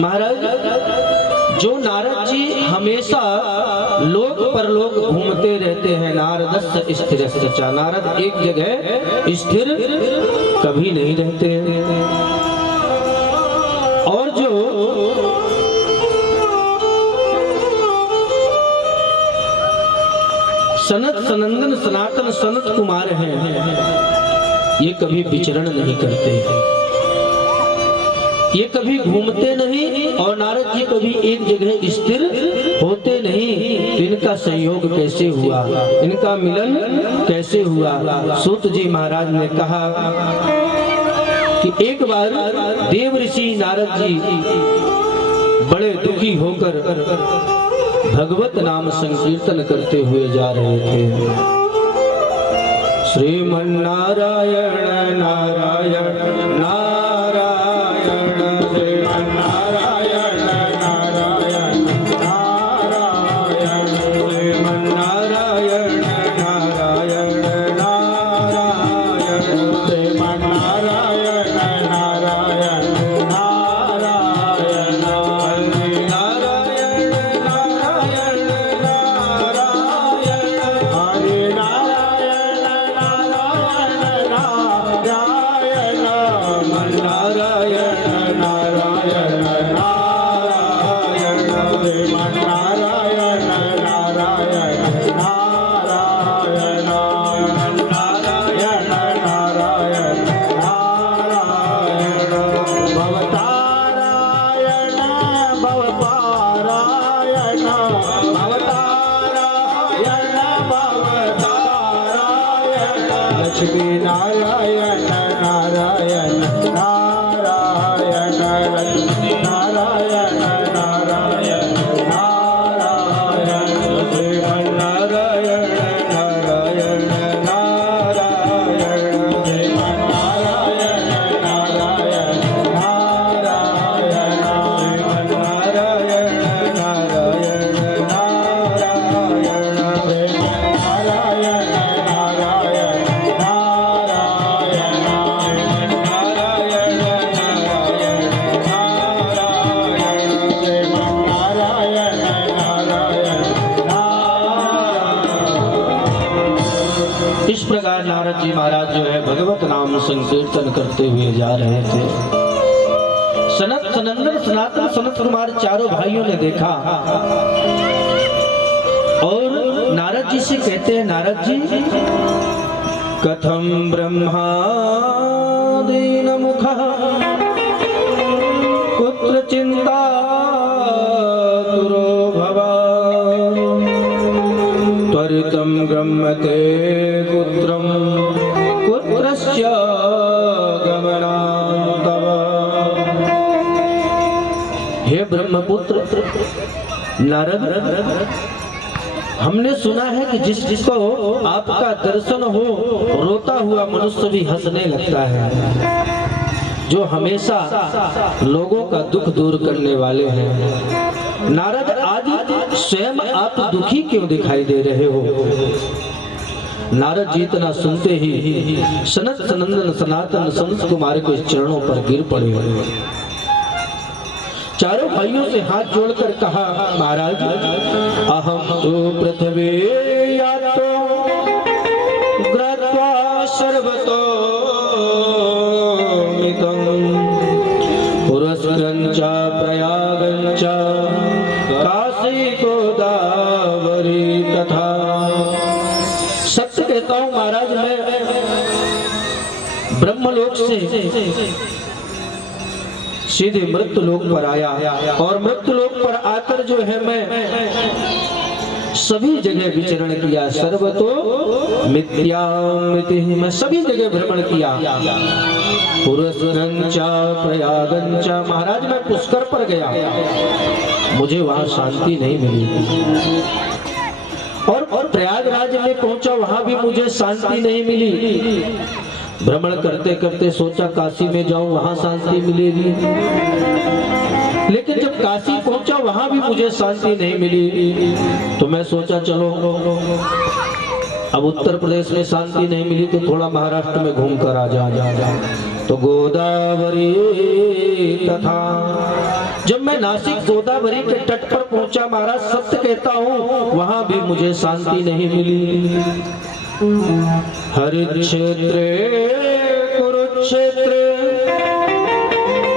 महाराज, जो नारद जी हमेशा लोक परलोक घूमते रहते हैं, नारदस्य स्थिरस्य च, नारद एक जगह स्थिर कभी नहीं रहते। और जो सनत सनंदन सनातन सनत कुमार हैं, ये कभी विचरण नहीं करते, ये कभी घूमते नहीं और नारद जी कभी एक जगह स्थिर होते नहीं। तो इनका संयोग कैसे हुआ, इनका मिलन कैसे हुआ। सूत जी महाराज ने कहा कि एक बार देव ऋषि नारद जी बड़े दुखी होकर भगवत नाम संकीर्तन करते हुए जा रहे थे। श्रीमन्नारायण नारायण नारायण, श्रीमन्नारायण नारायण नारायण, श्रीमन्नारायण नारायण नारायण, श्रीमन्नारायण नारायण लक्ष्मी नारायण नारायण नारायण, लक्ष्मी नारायण नारायण नारायण, श्रीमन्नारायण नारायण नारायण, श्रीमन्नारायण नारायण नारायण, श्रीमन्नारायण नारायण इस प्रकार नारद जी महाराज जो है भगवत नाम संकीर्तन करते हुए जा रहे थे। सनत सनंदन सनातन सनत कुमार चारों भाइयों ने देखा और नारद जी से कहते हैं, नारद जी कथम ब्रह्मादीन मुखः कुत्र चिंता तुरो भवा त्वरितं गम्यते कुत्रं कुत्रस्य गमनान्तव। हे ब्रह्मपुत्र नारद, हमने सुना है कि जिसको आपका दर्शन हो रोता हुआ मनुष्य भी हंसने लगता है। जो हमेशा लोगों का दुख दूर करने वाले हैं। नारद आज स्वयं आप दुखी क्यों दिखाई दे रहे हो? नारद जी इतना सुनते ही सनत सनंदन सनातन संत कुमार के चरणों पर गिर पड़े। चारों भाइयों से हाथ जोड़कर कहा, महाराज अहम तो पृथ्वी यातो ग्रत्वा सर्वतो मितं पुरस्करञ्च प्रयागञ्च काशी गोदावरी तथा। सत्य कहता हूँ महाराज, मैं ब्रह्मलोक से सीधे मृत्यु लोक पर आया और मृत्यु लोक पर आकर जो है मैं सभी जगह विचरण किया। सर्वतो मिथ्यामिति, मैं सभी जगह भ्रमण किया। पुरस्करञ्च प्रयागञ्च, महाराज मैं पुष्कर पर गया, मुझे वहां शांति नहीं मिली। और प्रयागराज में पहुंचा, वहां भी मुझे शांति नहीं मिली। भ्रमण करते करते सोचा काशी में जाऊं, वहां शांति मिलेगी। लेकिन जब काशी पहुंचा वहां भी मुझे शांति नहीं मिली। तो मैं सोचा चलो अब उत्तर प्रदेश में शांति नहीं मिली तो थोड़ा महाराष्ट्र में घूम कर आ जा। तो गोदावरी तथा, जब मैं नासिक गोदावरी के तट पर पहुंचा, महाराज सत्य कहता हूँ वहां भी मुझे शांति नहीं मिली। हरिक्षेत्रे कुरुक्षेत्रे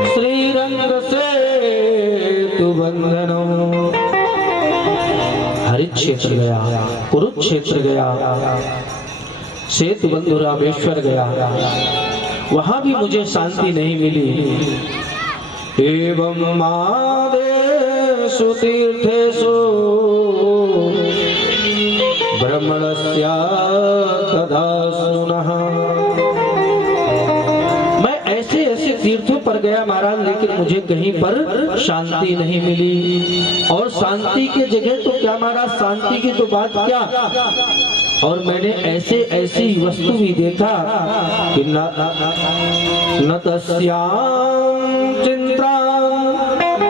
श्रीरंग सेतु बंधनो। हरिक्षेत्र गया, कुरुक्षेत्र गया, सेतु बंधु रामेश्वर गया, वहां भी मुझे शांति नहीं मिली। एवं मादेषु तीर्थेषु भ्रमणस्य तदा सुनः। मैं ऐसे ऐसे तीर्थों पर गया महाराज, लेकिन मुझे कहीं पर शांति नहीं मिली। और शांति की जगह तो क्या महाराज, शांति की तो बात क्या, और मैंने ऐसे ऐसी वस्तु भी देखा कि न तस्यां चिन्तां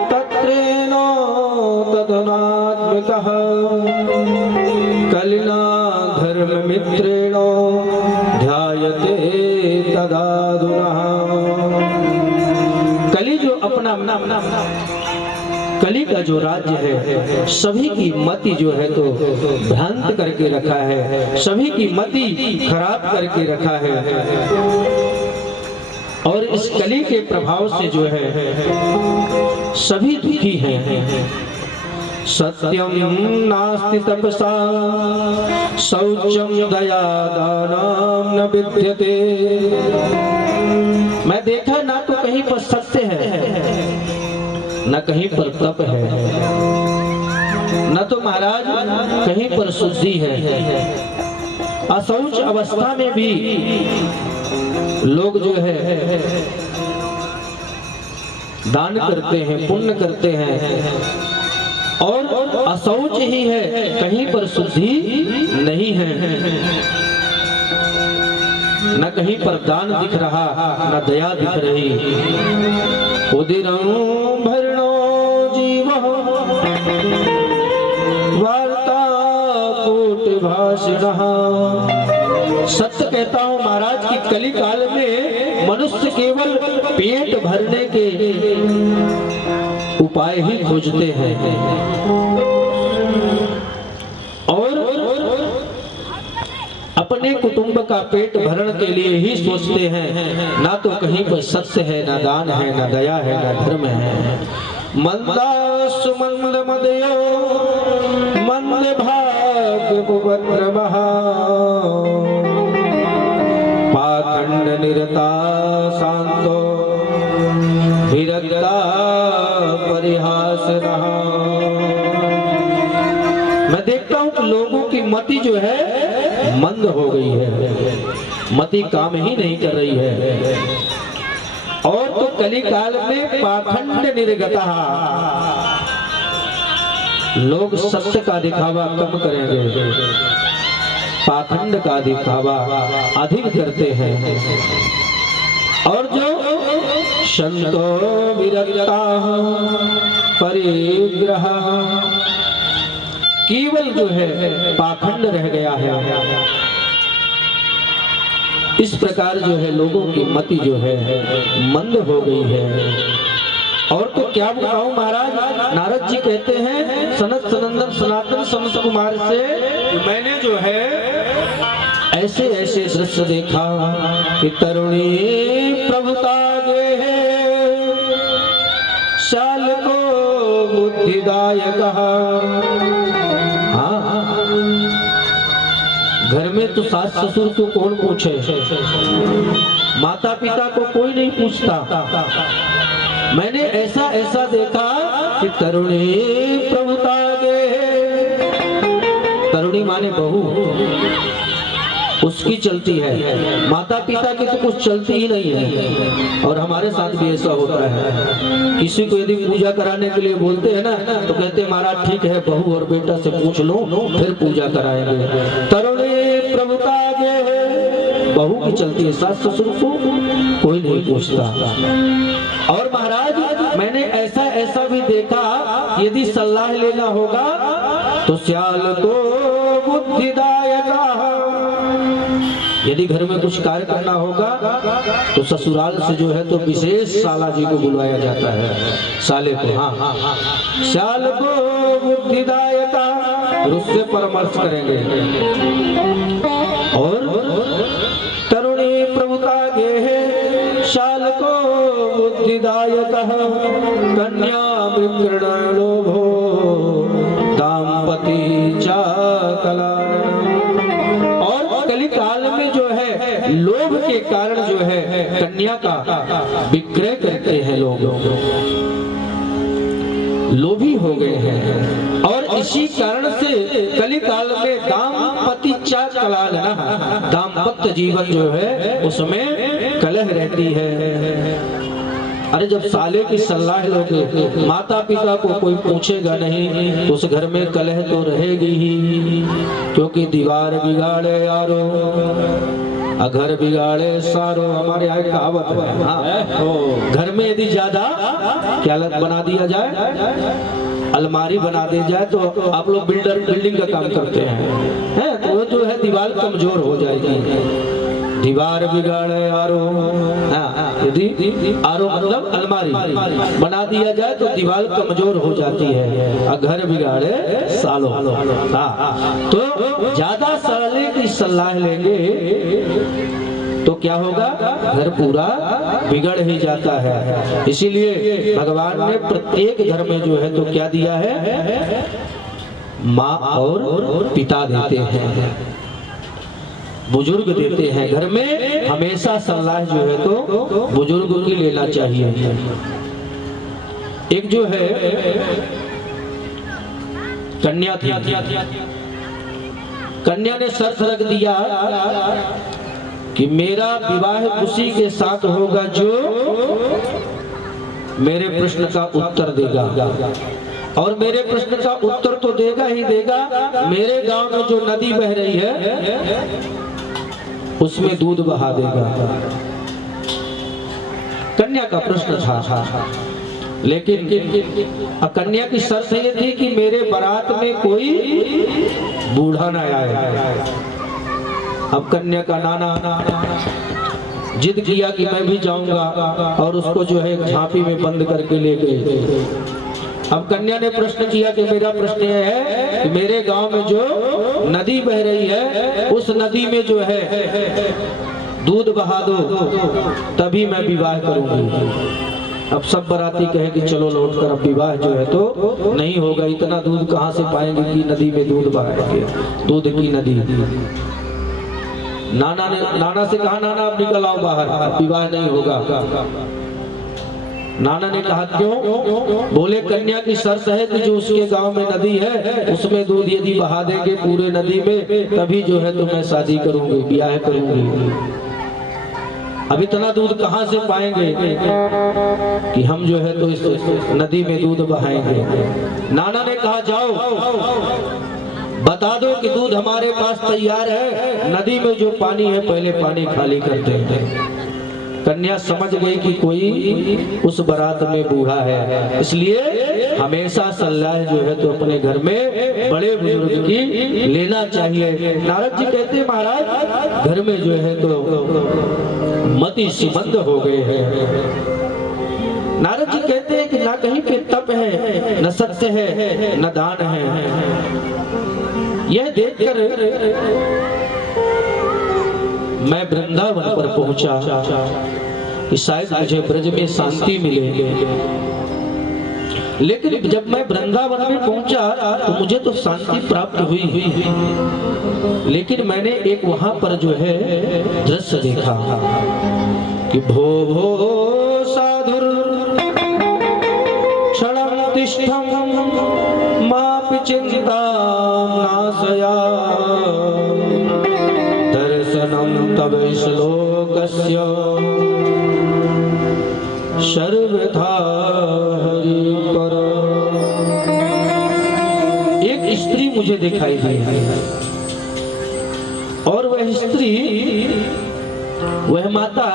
तत्रेनो तदनात्मिकः कलिना धर्म मित्रेणो ध्यायते तदाधुनः। कली जो अपना कली का जो राज्य है, सभी की मति जो है तो भ्रांत करके रखा है, सभी की मति खराब करके रखा है। और इस कली के प्रभाव से जो है सभी दुखी हैं। सत्यम नास्ति तपसा शौचम दया दानम न विद्यते। मैं देखा ना तो कहीं पर सत्य है, न कहीं पर तप है, न तो महाराज कहीं पर शुद्धि है। अशौच अवस्था में भी लोग जो है दान करते हैं, पुण्य करते हैं, और अशौच ही है, कहीं पर शुद्धि नहीं है। न कहीं पर दान दिख रहा, न दया दिख रही। उदिरं भरणो जीवः वार्ता कूटभाषिणः। सत्य कहता हूँ महाराज की कली काल में मनुष्य केवल पेट भरने के उपाय ही खोजते हैं और अपने कुटुंब का पेट भरण के लिए ही सोचते हैं। ना तो कहीं पर सत्य है, ना दान है, ना दया है, ना धर्म है। मंदासु मंद मदयो मंद भाग्य उपद्रवः पाखंड निरता शांतो विरक्ता परिहास रहा। मैं देखता हूँ कि लोगों की मति जो है मंद हो गई है, मति काम ही नहीं कर रही है। और तो कली काल में पाखंड निर्गतः, लोग सत्य का दिखावा कम करेंगे, पाखंड का दिखावा अधिक करते हैं। और जो संतो विरक्ता परिग्रह, केवल जो है पाखंड रह गया है। इस प्रकार जो है लोगों की मति जो है मंद हो गई है। और तो क्या बताऊं महाराज, नारद जी कहते हैं सनत सनंदन सनातन संत कुमार से, मैंने जो है ऐसे ऐसे दृश्य देखा कि तरुणी प्रभुता गे शाल को बुद्धिदायक। घर में तो सास ससुर को कौन पूछे, माता पिता को कोई नहीं पूछता। मैंने ऐसा ऐसा देखा कि तरुणी प्रभुता गे, तरुणी माने बहू, उसकी चलती है, माता पिता की तो कुछ चलती ही नहीं है। और हमारे साथ भी ऐसा होता है, किसी को यदि पूजा कराने के लिए बोलते हैं ना तो कहते हैं महाराज ठीक है, बहू और बेटा से पूछ लो फिर पूजा कराएंगे। तरुणी प्रभुता गे, बहू की चलती है, सास ससुर को कोई नहीं पूछता। और महाराज मैंने ऐसा ऐसा भी देखा, यदि सलाह लेना होगा तो श्याल को बुद्धिदायक, यदि घर में कुछ कार्य करना होगा तो ससुराल से जो है तो विशेष साला जी को बुलाया जाता है, साले को। हाँ, श्याल को बुद्धिदायका, उससे परामर्श करेंगे। और तरुणी प्रभुता गे शाल को बुद्धिदायक, कन्या विकृण लोभो दाम्पति चा कला। और कली काल में जो है लोभ के कारण जो है कन्या का विक्रय करते हैं लोग, लोभी हो गए हैं। और इसी कारण से कली काल में दाम्पत्य चा कलाल, दाम्पत्य जीवन जो है उसमें कलह रहती है। अरे जब साले की सलाह लोगे, माता पिता को कोई पूछेगा नहीं तो उस घर में कलह तो रहेगी ही, क्योंकि दीवार बिगाड़े यारो घर बिगाड़े सारो, हमारे यहाँ कहावत है। हाँ, घर में यदि ज्यादा क्या बना दिया जाए, अलमारी बना दी जाए, तो आप लोग बिल्डिंग का काम करते हैं, तो वो जो है दीवार कमजोर हो जाएगी। दीवार बिगाड़े आरो, यदि आरो मतलब अलमारी बना दिया जाए तो दीवार कमजोर हो जाती है, और घर बिगाड़े सालों। तो ज्यादा साले की सलाह लेंगे तो क्या होगा, घर पूरा बिगड़ ही जाता है। इसीलिए भगवान ने प्रत्येक घर में जो है तो क्या दिया है, माँ और पिता देते हैं, बुजुर्ग देते हैं। घर में हमेशा सलाह जो है तो बुजुर्ग की लेना चाहिए। एक जो है कन्या थी, कन्या ने शर्त रख दिया कि मेरा विवाह उसी के साथ होगा जो मेरे प्रश्न का उत्तर देगा, और मेरे प्रश्न का उत्तर तो देगा ही देगा, मेरे गांव में जो नदी बह रही है उसमें दूध बहा देगा। कन्या का प्रश्न था, लेकिन कन्या की शर्त ये थी कि मेरे बारात में कोई बूढ़ा न आए। अब कन्या का नाना जिद किया कि मैं भी जाऊंगा, और उसको जो है झांपी में बंद करके ले गए। अब कन्या ने प्रश्न किया कि मेरा प्रश्न यह है कि मेरे गांव में जो नदी बह रही है उस नदी में जो है दूध बहा दो, तभी मैं विवाह करूंगी। अब सब बाराती कहे कि चलो लौटकर, अब विवाह जो है तो नहीं होगा, इतना दूध कहाँ से पाएंगे कि नदी में दूध बहाएंगे, दूध की नदी। नाना से कहा, नाना अब निकल आओ बाहर, विवाह नहीं होगा। नाना ने कहा क्यों? बोले कन्या की शर्त है कि जो उसके गांव में नदी है उसमें दूध यदि बहा देंगे पूरे नदी में, तभी जो है तो मैं शादी करूंगी, ब्याह करूंगी। अब इतना दूध कहाँ से पाएंगे कि हम जो है तो इस नदी में दूध बहाएंगे। नाना ने कहा जाओ बता दो कि दूध हमारे पास तैयार है, नदी में जो पानी है पहले पानी खाली करते हैं। कन्या समझ गई कि कोई उस बारात में बूढ़ा है, इसलिए हमेशा सलाह जो है तो अपने घर में बड़े बुजुर्ग की लेना चाहिए। नारद जी कहते हैं महाराज घर में जो है तो मति सुबंध हो गए हैं। नारद जी कहते हैं कि ना कहीं पे तप है, न सत्य है, न दान है। यह देखकर मैं वृंदावन पर पहुंचा कि शायद मुझे ब्रज में शांति मिले, लेकिन जब मैं वृंदावन में पहुंचा तो मुझे तो शांति प्राप्त हुई, लेकिन मैंने एक वहां पर जो है दृश्य देखा कि भो भो साधुर क्षणं तिष्ठं मापि चिंता नाशया दर्शनं तव श्लोकस्य सर्वथा हरिपर। एक स्त्री मुझे दिखाई दी और वह स्त्री वह माता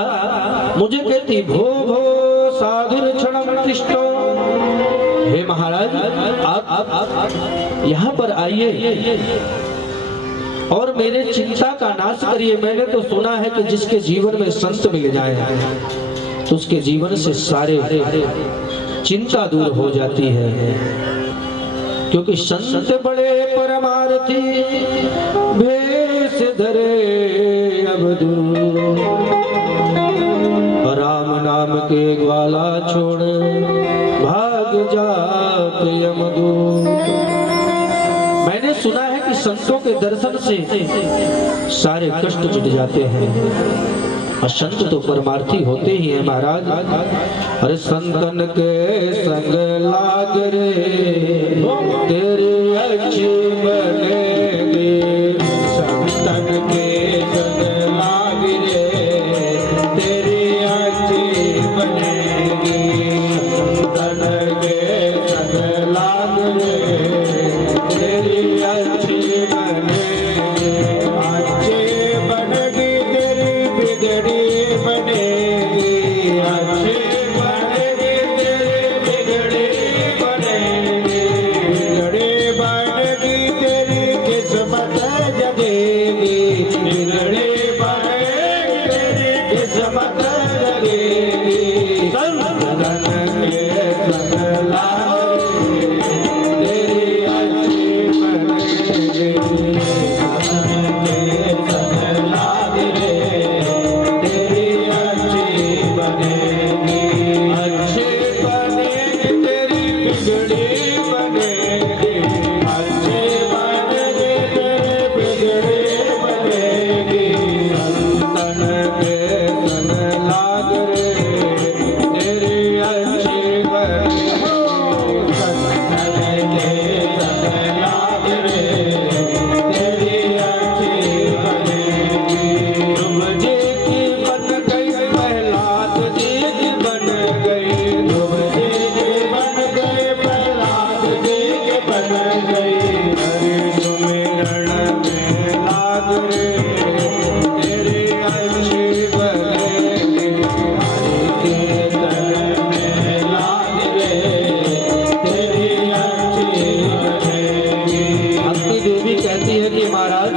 मुझे कहती भो भो साधुर क्षणं तिष्ठो। हे महाराज आप यहाँ पर आइए और मेरे चिंता का नाश करिए। मैंने तो सुना है कि जिसके जीवन में संत मिल जाए तो उसके जीवन से सारे चिंता दूर हो जाती है, क्योंकि संत बड़े परमार्थी भेष धरे अवधू, राम नाम के ग्वाला छोड़ भाग जात यमदूत। मैंने सुना है कि संतों के दर्शन से सारे कष्ट मिट जाते हैं, और संत तो परमार्थी होते ही हैं महाराज। अरे संतन के संग लाग रे तेरी अच्छी बनेगी, संतन के संग लाग रे तेरी अच्छी बनेगी, संतन के संग लाग रे तेरी अच्छी बनेगी, अच्छी बनेगी तेरी बिगड़ी बनेगी, अच्छी बनेगी तेरी बिगड़ी बनेगी, बिगड़ी बनेगी तेरी किस्मत जगेगी, बिगड़ी बनेगी तेरी किस्मत जगेगी, संतन के संग लाग तेरी अच्छी बनेगी, संतन के संग लाग रे तेरी अच्छी बनेगी, अच्छी बनेगी तेरी बिगड़ी बनेगी, अच्छी बनेगी तेरी बिगड़ी बनेगी, संतन के संग लाग रे तेरी अच्छी बनेगी, संतन के संग लाग रे तेरी अच्छी बनेगी। तुम जी की बन गई प्रहलाद जी की बन गई, तुम जी की बन गई प्रहलाद जी की बन गई, हरि सुमिरन में लाग रे तेरी अच्छी बनेगी, हरि कीर्तन में लाग रे तेरी अच्छी बनेगी। भक्ति देवी कहती है कि महाराज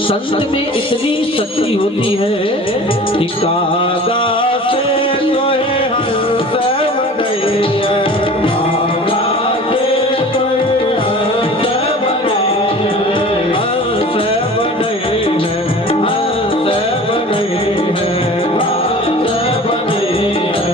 संत में इतनी शक्ति होती है कि कागा से कोई हंस बनैया, कागा से कोई हंस बनैया, हंस बनैया, हंस बनैया, हंस बनैया,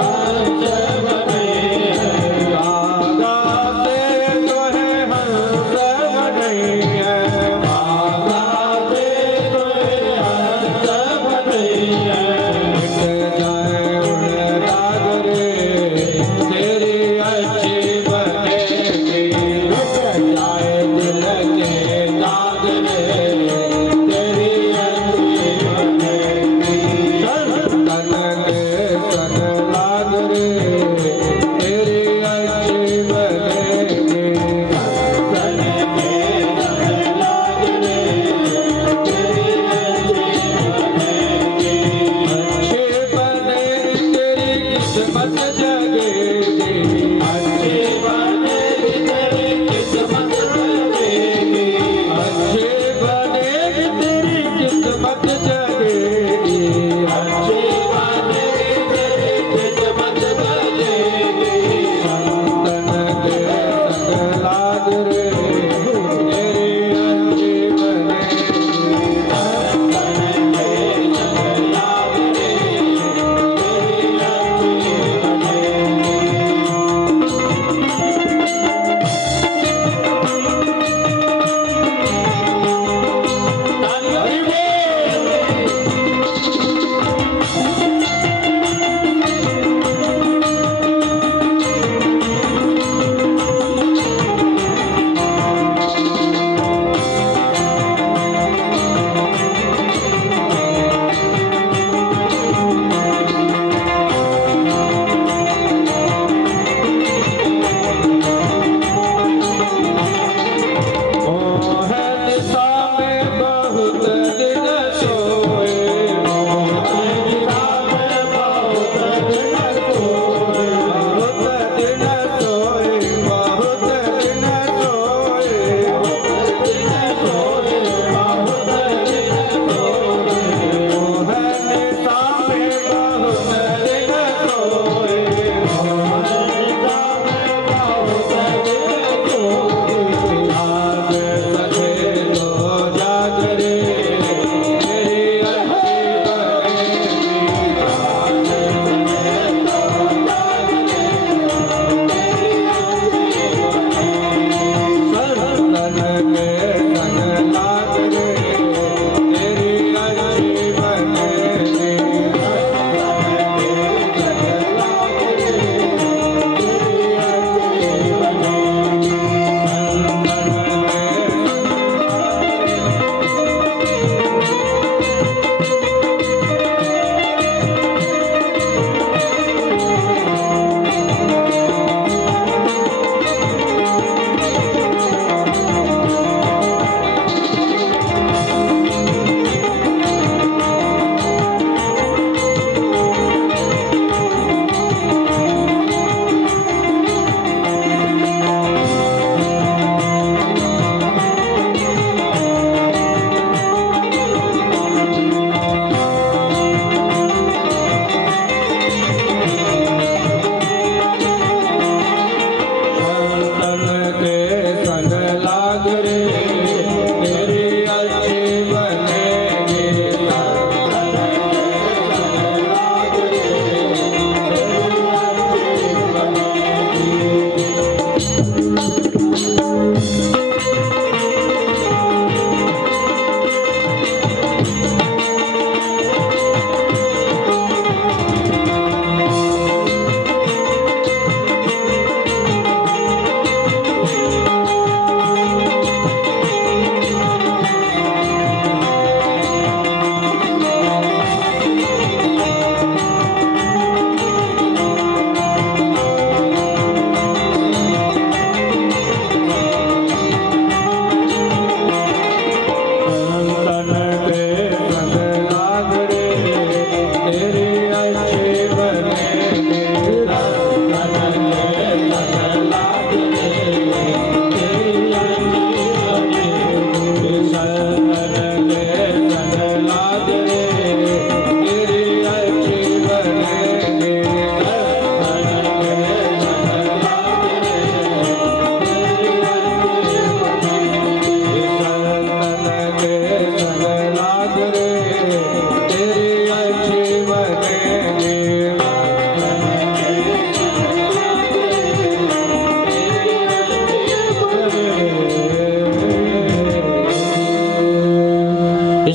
हंस बनैया, कागा से कोई हंस बनैया, कागा से कोई हंस बनैया, मिट जाए उन दाग रे तेरी अच्छी बनेगी, मिट जाए दिल के दाग रे तेरी अच्छी बनेगी,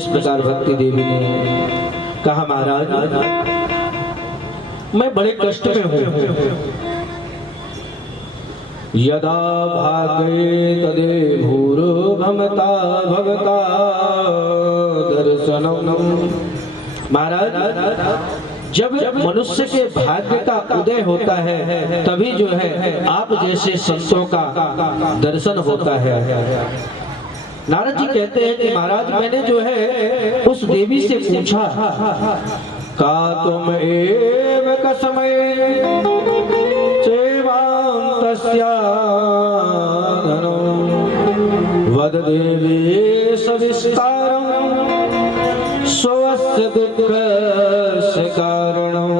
प्रकार भक्ति देवी ने कहा, महाराज मैं बड़े कष्ट में हूँ। यदा भागे तदे भूर्भमता भगता दर्शनम। महाराज जब मनुष्य के भाग्य का उदय होता है तभी जो है आप जैसे संतों का दर्शन होता है। नारद जी कहते हैं कि महाराज मैंने जो है उस देवी से पूछा, का तुम एव कसमय चैवां तस्याधनो वद देवी सविस्तारं स्वस्य दुःखस्य कारणं।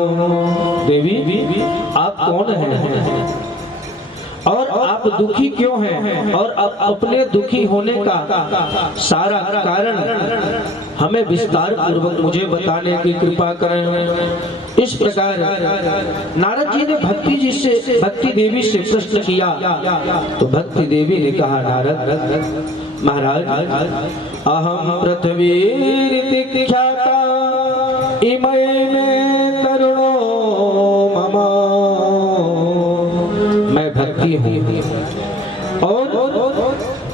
देवी आप कौन हैं और आप आप दुखी क्यों हैं और अपने दुखी होने का सारा कारण हमें विस्तार पूर्वक मुझे बताने की कृपा करें। इस प्रकार नारद जी ने भक्ति देवी से प्रश्न किया तो भक्ति देवी ने कहा, नारद महाराज, अहम पृथ्वी ख्याता इमये में तरुणो मम, मैं भक्ति हूँ और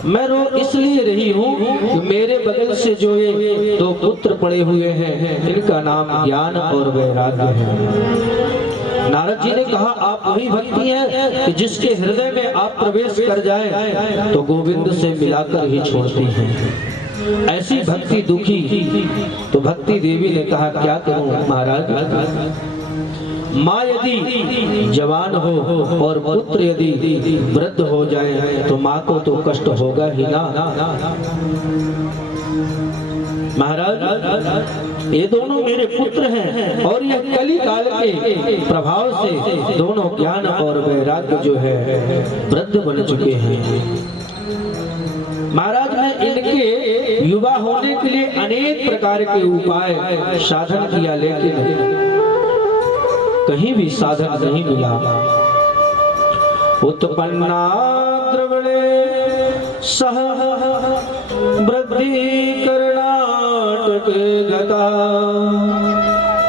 मैं रो इसलिए रही हूँ कि मेरे बगल से जो ये दो पुत्र पड़े हुए हैं इनका नाम ज्ञान और वैराग्य है। नारद जी ने कहा, आप वही भक्ति है कि जिसके हृदय में आप प्रवेश कर जाए तो गोविंद से मिलाकर ही छोड़ती हैं। ऐसी भक्ति दुखी। तो भक्ति देवी ने कहा, क्या करूं महाराज, माँ यदि जवान हो और पुत्र यदि वृद्ध हो जाए तो माँ को तो कष्ट होगा ही ना। महाराज, ये दोनों मेरे पुत्र हैं और यह कली काल के प्रभाव से दोनों ज्ञान और वैराग्य जो है वृद्ध बन चुके हैं। महाराज, मैं इनके युवा होने के लिए अनेक प्रकार के उपाय साधन किया, लेकिन कहीं भी साधन नहीं मिला। उत्पन्ना द्रवणे सह वृद्धि कर्णाटक गता,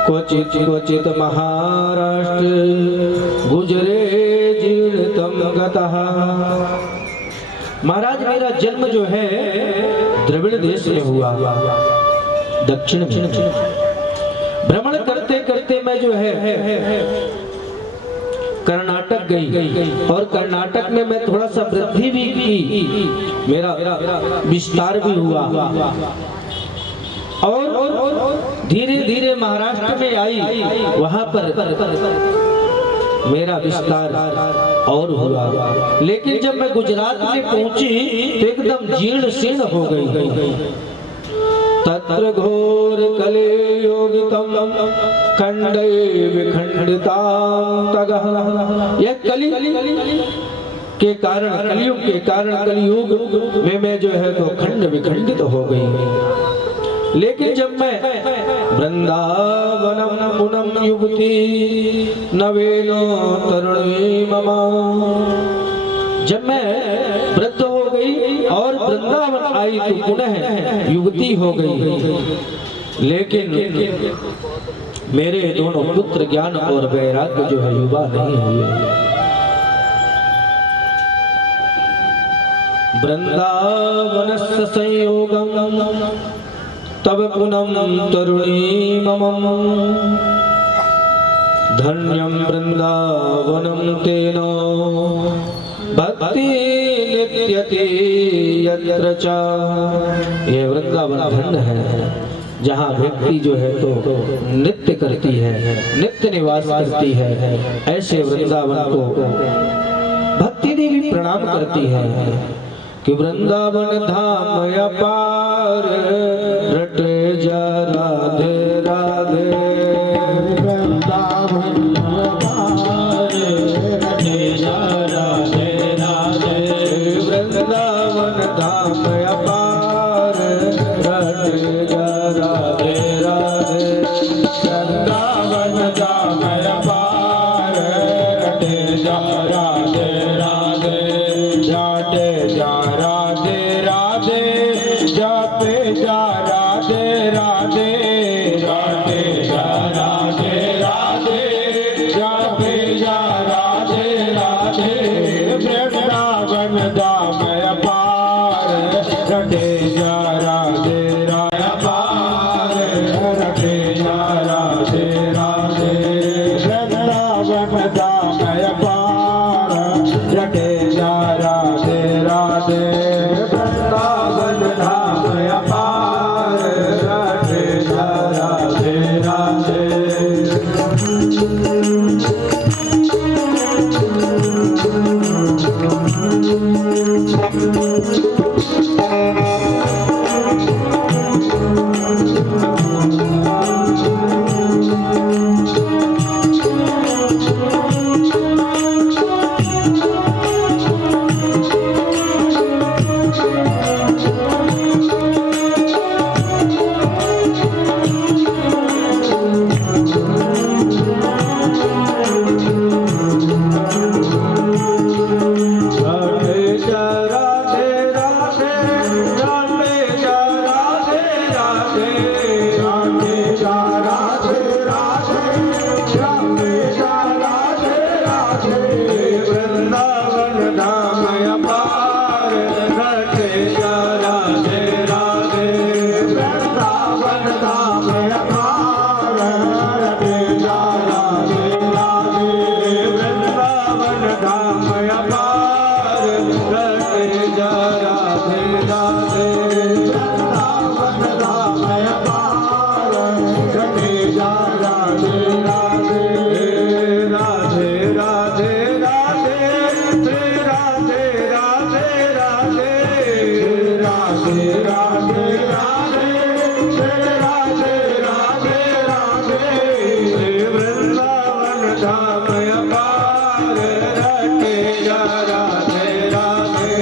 क्वचित महाराष्ट्र गुजरे जीर्णतम गतः। महाराज, मेरा जन्म जो है द्रविड़ देश में हुआ, दक्षिण में। भ्रमण करते करते मैं जो है कर्नाटक गई और कर्नाटक में मैं थोड़ा सा वृद्धि भी की, मेरा विस्तार भी हुआ और धीरे धीरे महाराष्ट्र में आई, वहां पर मेरा विस्तार और हुआ। लेकिन जब मैं गुजरात में पहुंची तो एकदम जीर्ण शीर्ण हो गई। तत्र घोर कलियोगितम खंडे विखंडितां तगः। यह कली के कारण, कलियुग के कारण कलियुग में मैं जो है तो खंड विखंडित हो गई। लेकिन जब मैं वृंदावनम पुनम युवती नवेनो तरुणी मम, जब मैं वृद्ध हो गई और वृंदावन आई तो पुनः युवती हो गई। लेकिन मेरे दोनों पुत्र ज्ञान और वैराग्य जो है युवा नहीं हुए। वृंदावनस्य संयोगम तब पुनम तरुणी मम, धन्यम वृंदावनम तेन भक्ति नित्यति यत्र च। ये वृंदावन धन्य है जहाँ भक्ति जो है तो नित्य करती है, नित्य निवास करती है। ऐसे वृंदावन को भक्ति देवी प्रणाम करती है कि वृंदावन धाम अपार रट जा राधे राधे। वृंदावन अपार रट जा राधे राधे। वृंदावन धाम अपार रट जा राधे राधे। वृंदावन धाम अपार रट जा राधे राधे। जाते जा राधे राधे, जाते जा राधे राधे, जाते जा राधे राधे, जाते जा राधे राधे। वृंदावन धाम अपार रटे जा राधे राधे, अपार रटे जा राधे राधे। वृंदावन धाम अपार रटे जा राधे राधे। वृंदावन धाम अपार रटे जा राधे राधे। जा राधे राधे वृंदावन धाम अपार घटे जा राधे राधे राधे राधे राधे राधे राधे राधे राधे राधे राधे राधे राधे राधे वृंदावन धाम अपार घटे जा राधे राधे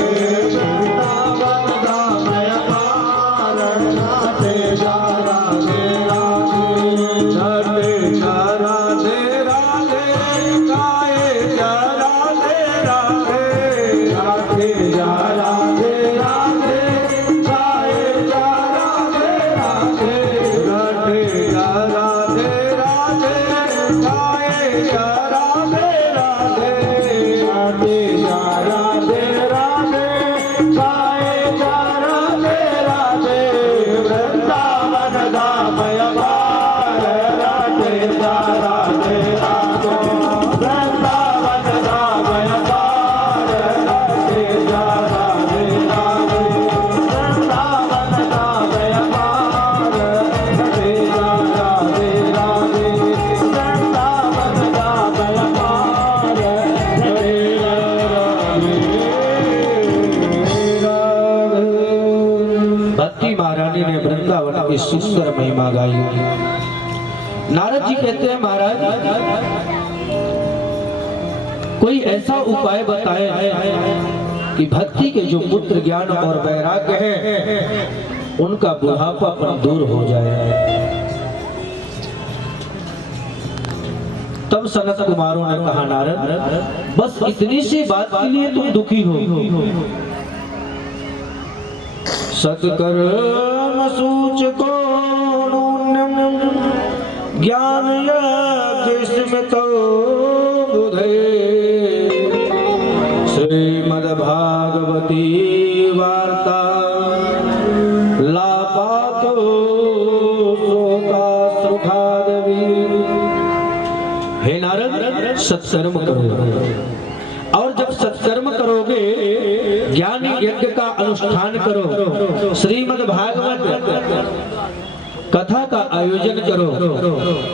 वृंदावन धाम अपार घटे जा राधे राधे घटे जा राधे राधे गाए जा राधे राधे घटे जा राधे राधे गाए जा राधे राधे घटे जा राधे राधे गाए जा राधे राधे घटे जा राधे राधे गाए जा राधे राधे वृंदावन धाम अपार घटे जा राधे राधे वृंदावन धाम अपार घटे जा राधे राधे वृंदावन धाम अपार घटे जा राधे राधे वृंदावन धाम अपार घटे जा राधे राधे। भक्ति महारानी ने वृंदावन की सुंदर महिमा गाई। नारद जी कहते हैं महाराज कोई ऐसा उपाय बताए कि भक्ति के जो पुत्र ज्ञान और वैराग्य है उनका बुढ़ापापन दूर हो जाए। तब सनत कुमारों ने कहा नारद बस इतनी सी बात के लिए तुम दुखी हो। सत्कर्म सूचको ज्ञान यज्ञ बुधे श्रीमद्भागवती वार्ता लापातो शोकाश्रुखादवी। हे नारद सत्कर्म करो और जब सत्कर्म करोगे ज्ञान यज्ञ का अनुष्ठान करो, श्रीमद् भागवत कथा का आयोजन करो,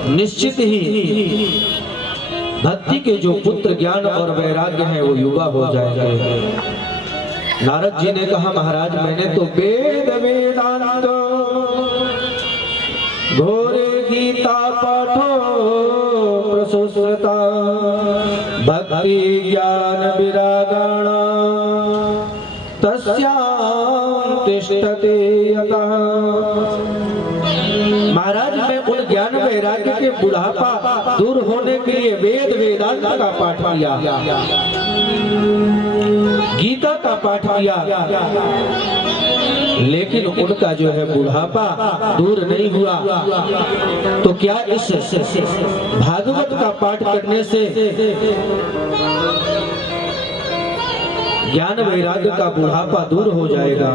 निश्चित ही भक्ति के जो पुत्र ज्ञान और वैराग्य है वो युवा हो जाएंगे। नारद जी ने कहा महाराज मैंने तो वेद वेदांत घोरे गीता पाठो प्रसुस्रता भक्ति ज्ञान विरागण तस्यां तिष्ठते यतः। महाराज मैं उन ज्ञान वैराग्य के बुढ़ापा दूर होने के लिए वेद वेदांत का पाठ किया, गीता का पाठ किया, लेकिन उनका जो है बुढ़ापा दूर नहीं हुआ। तो क्या इस भागवत का पाठ करने से ज्ञान वैराग्य का बुढ़ापा दूर हो जाएगा?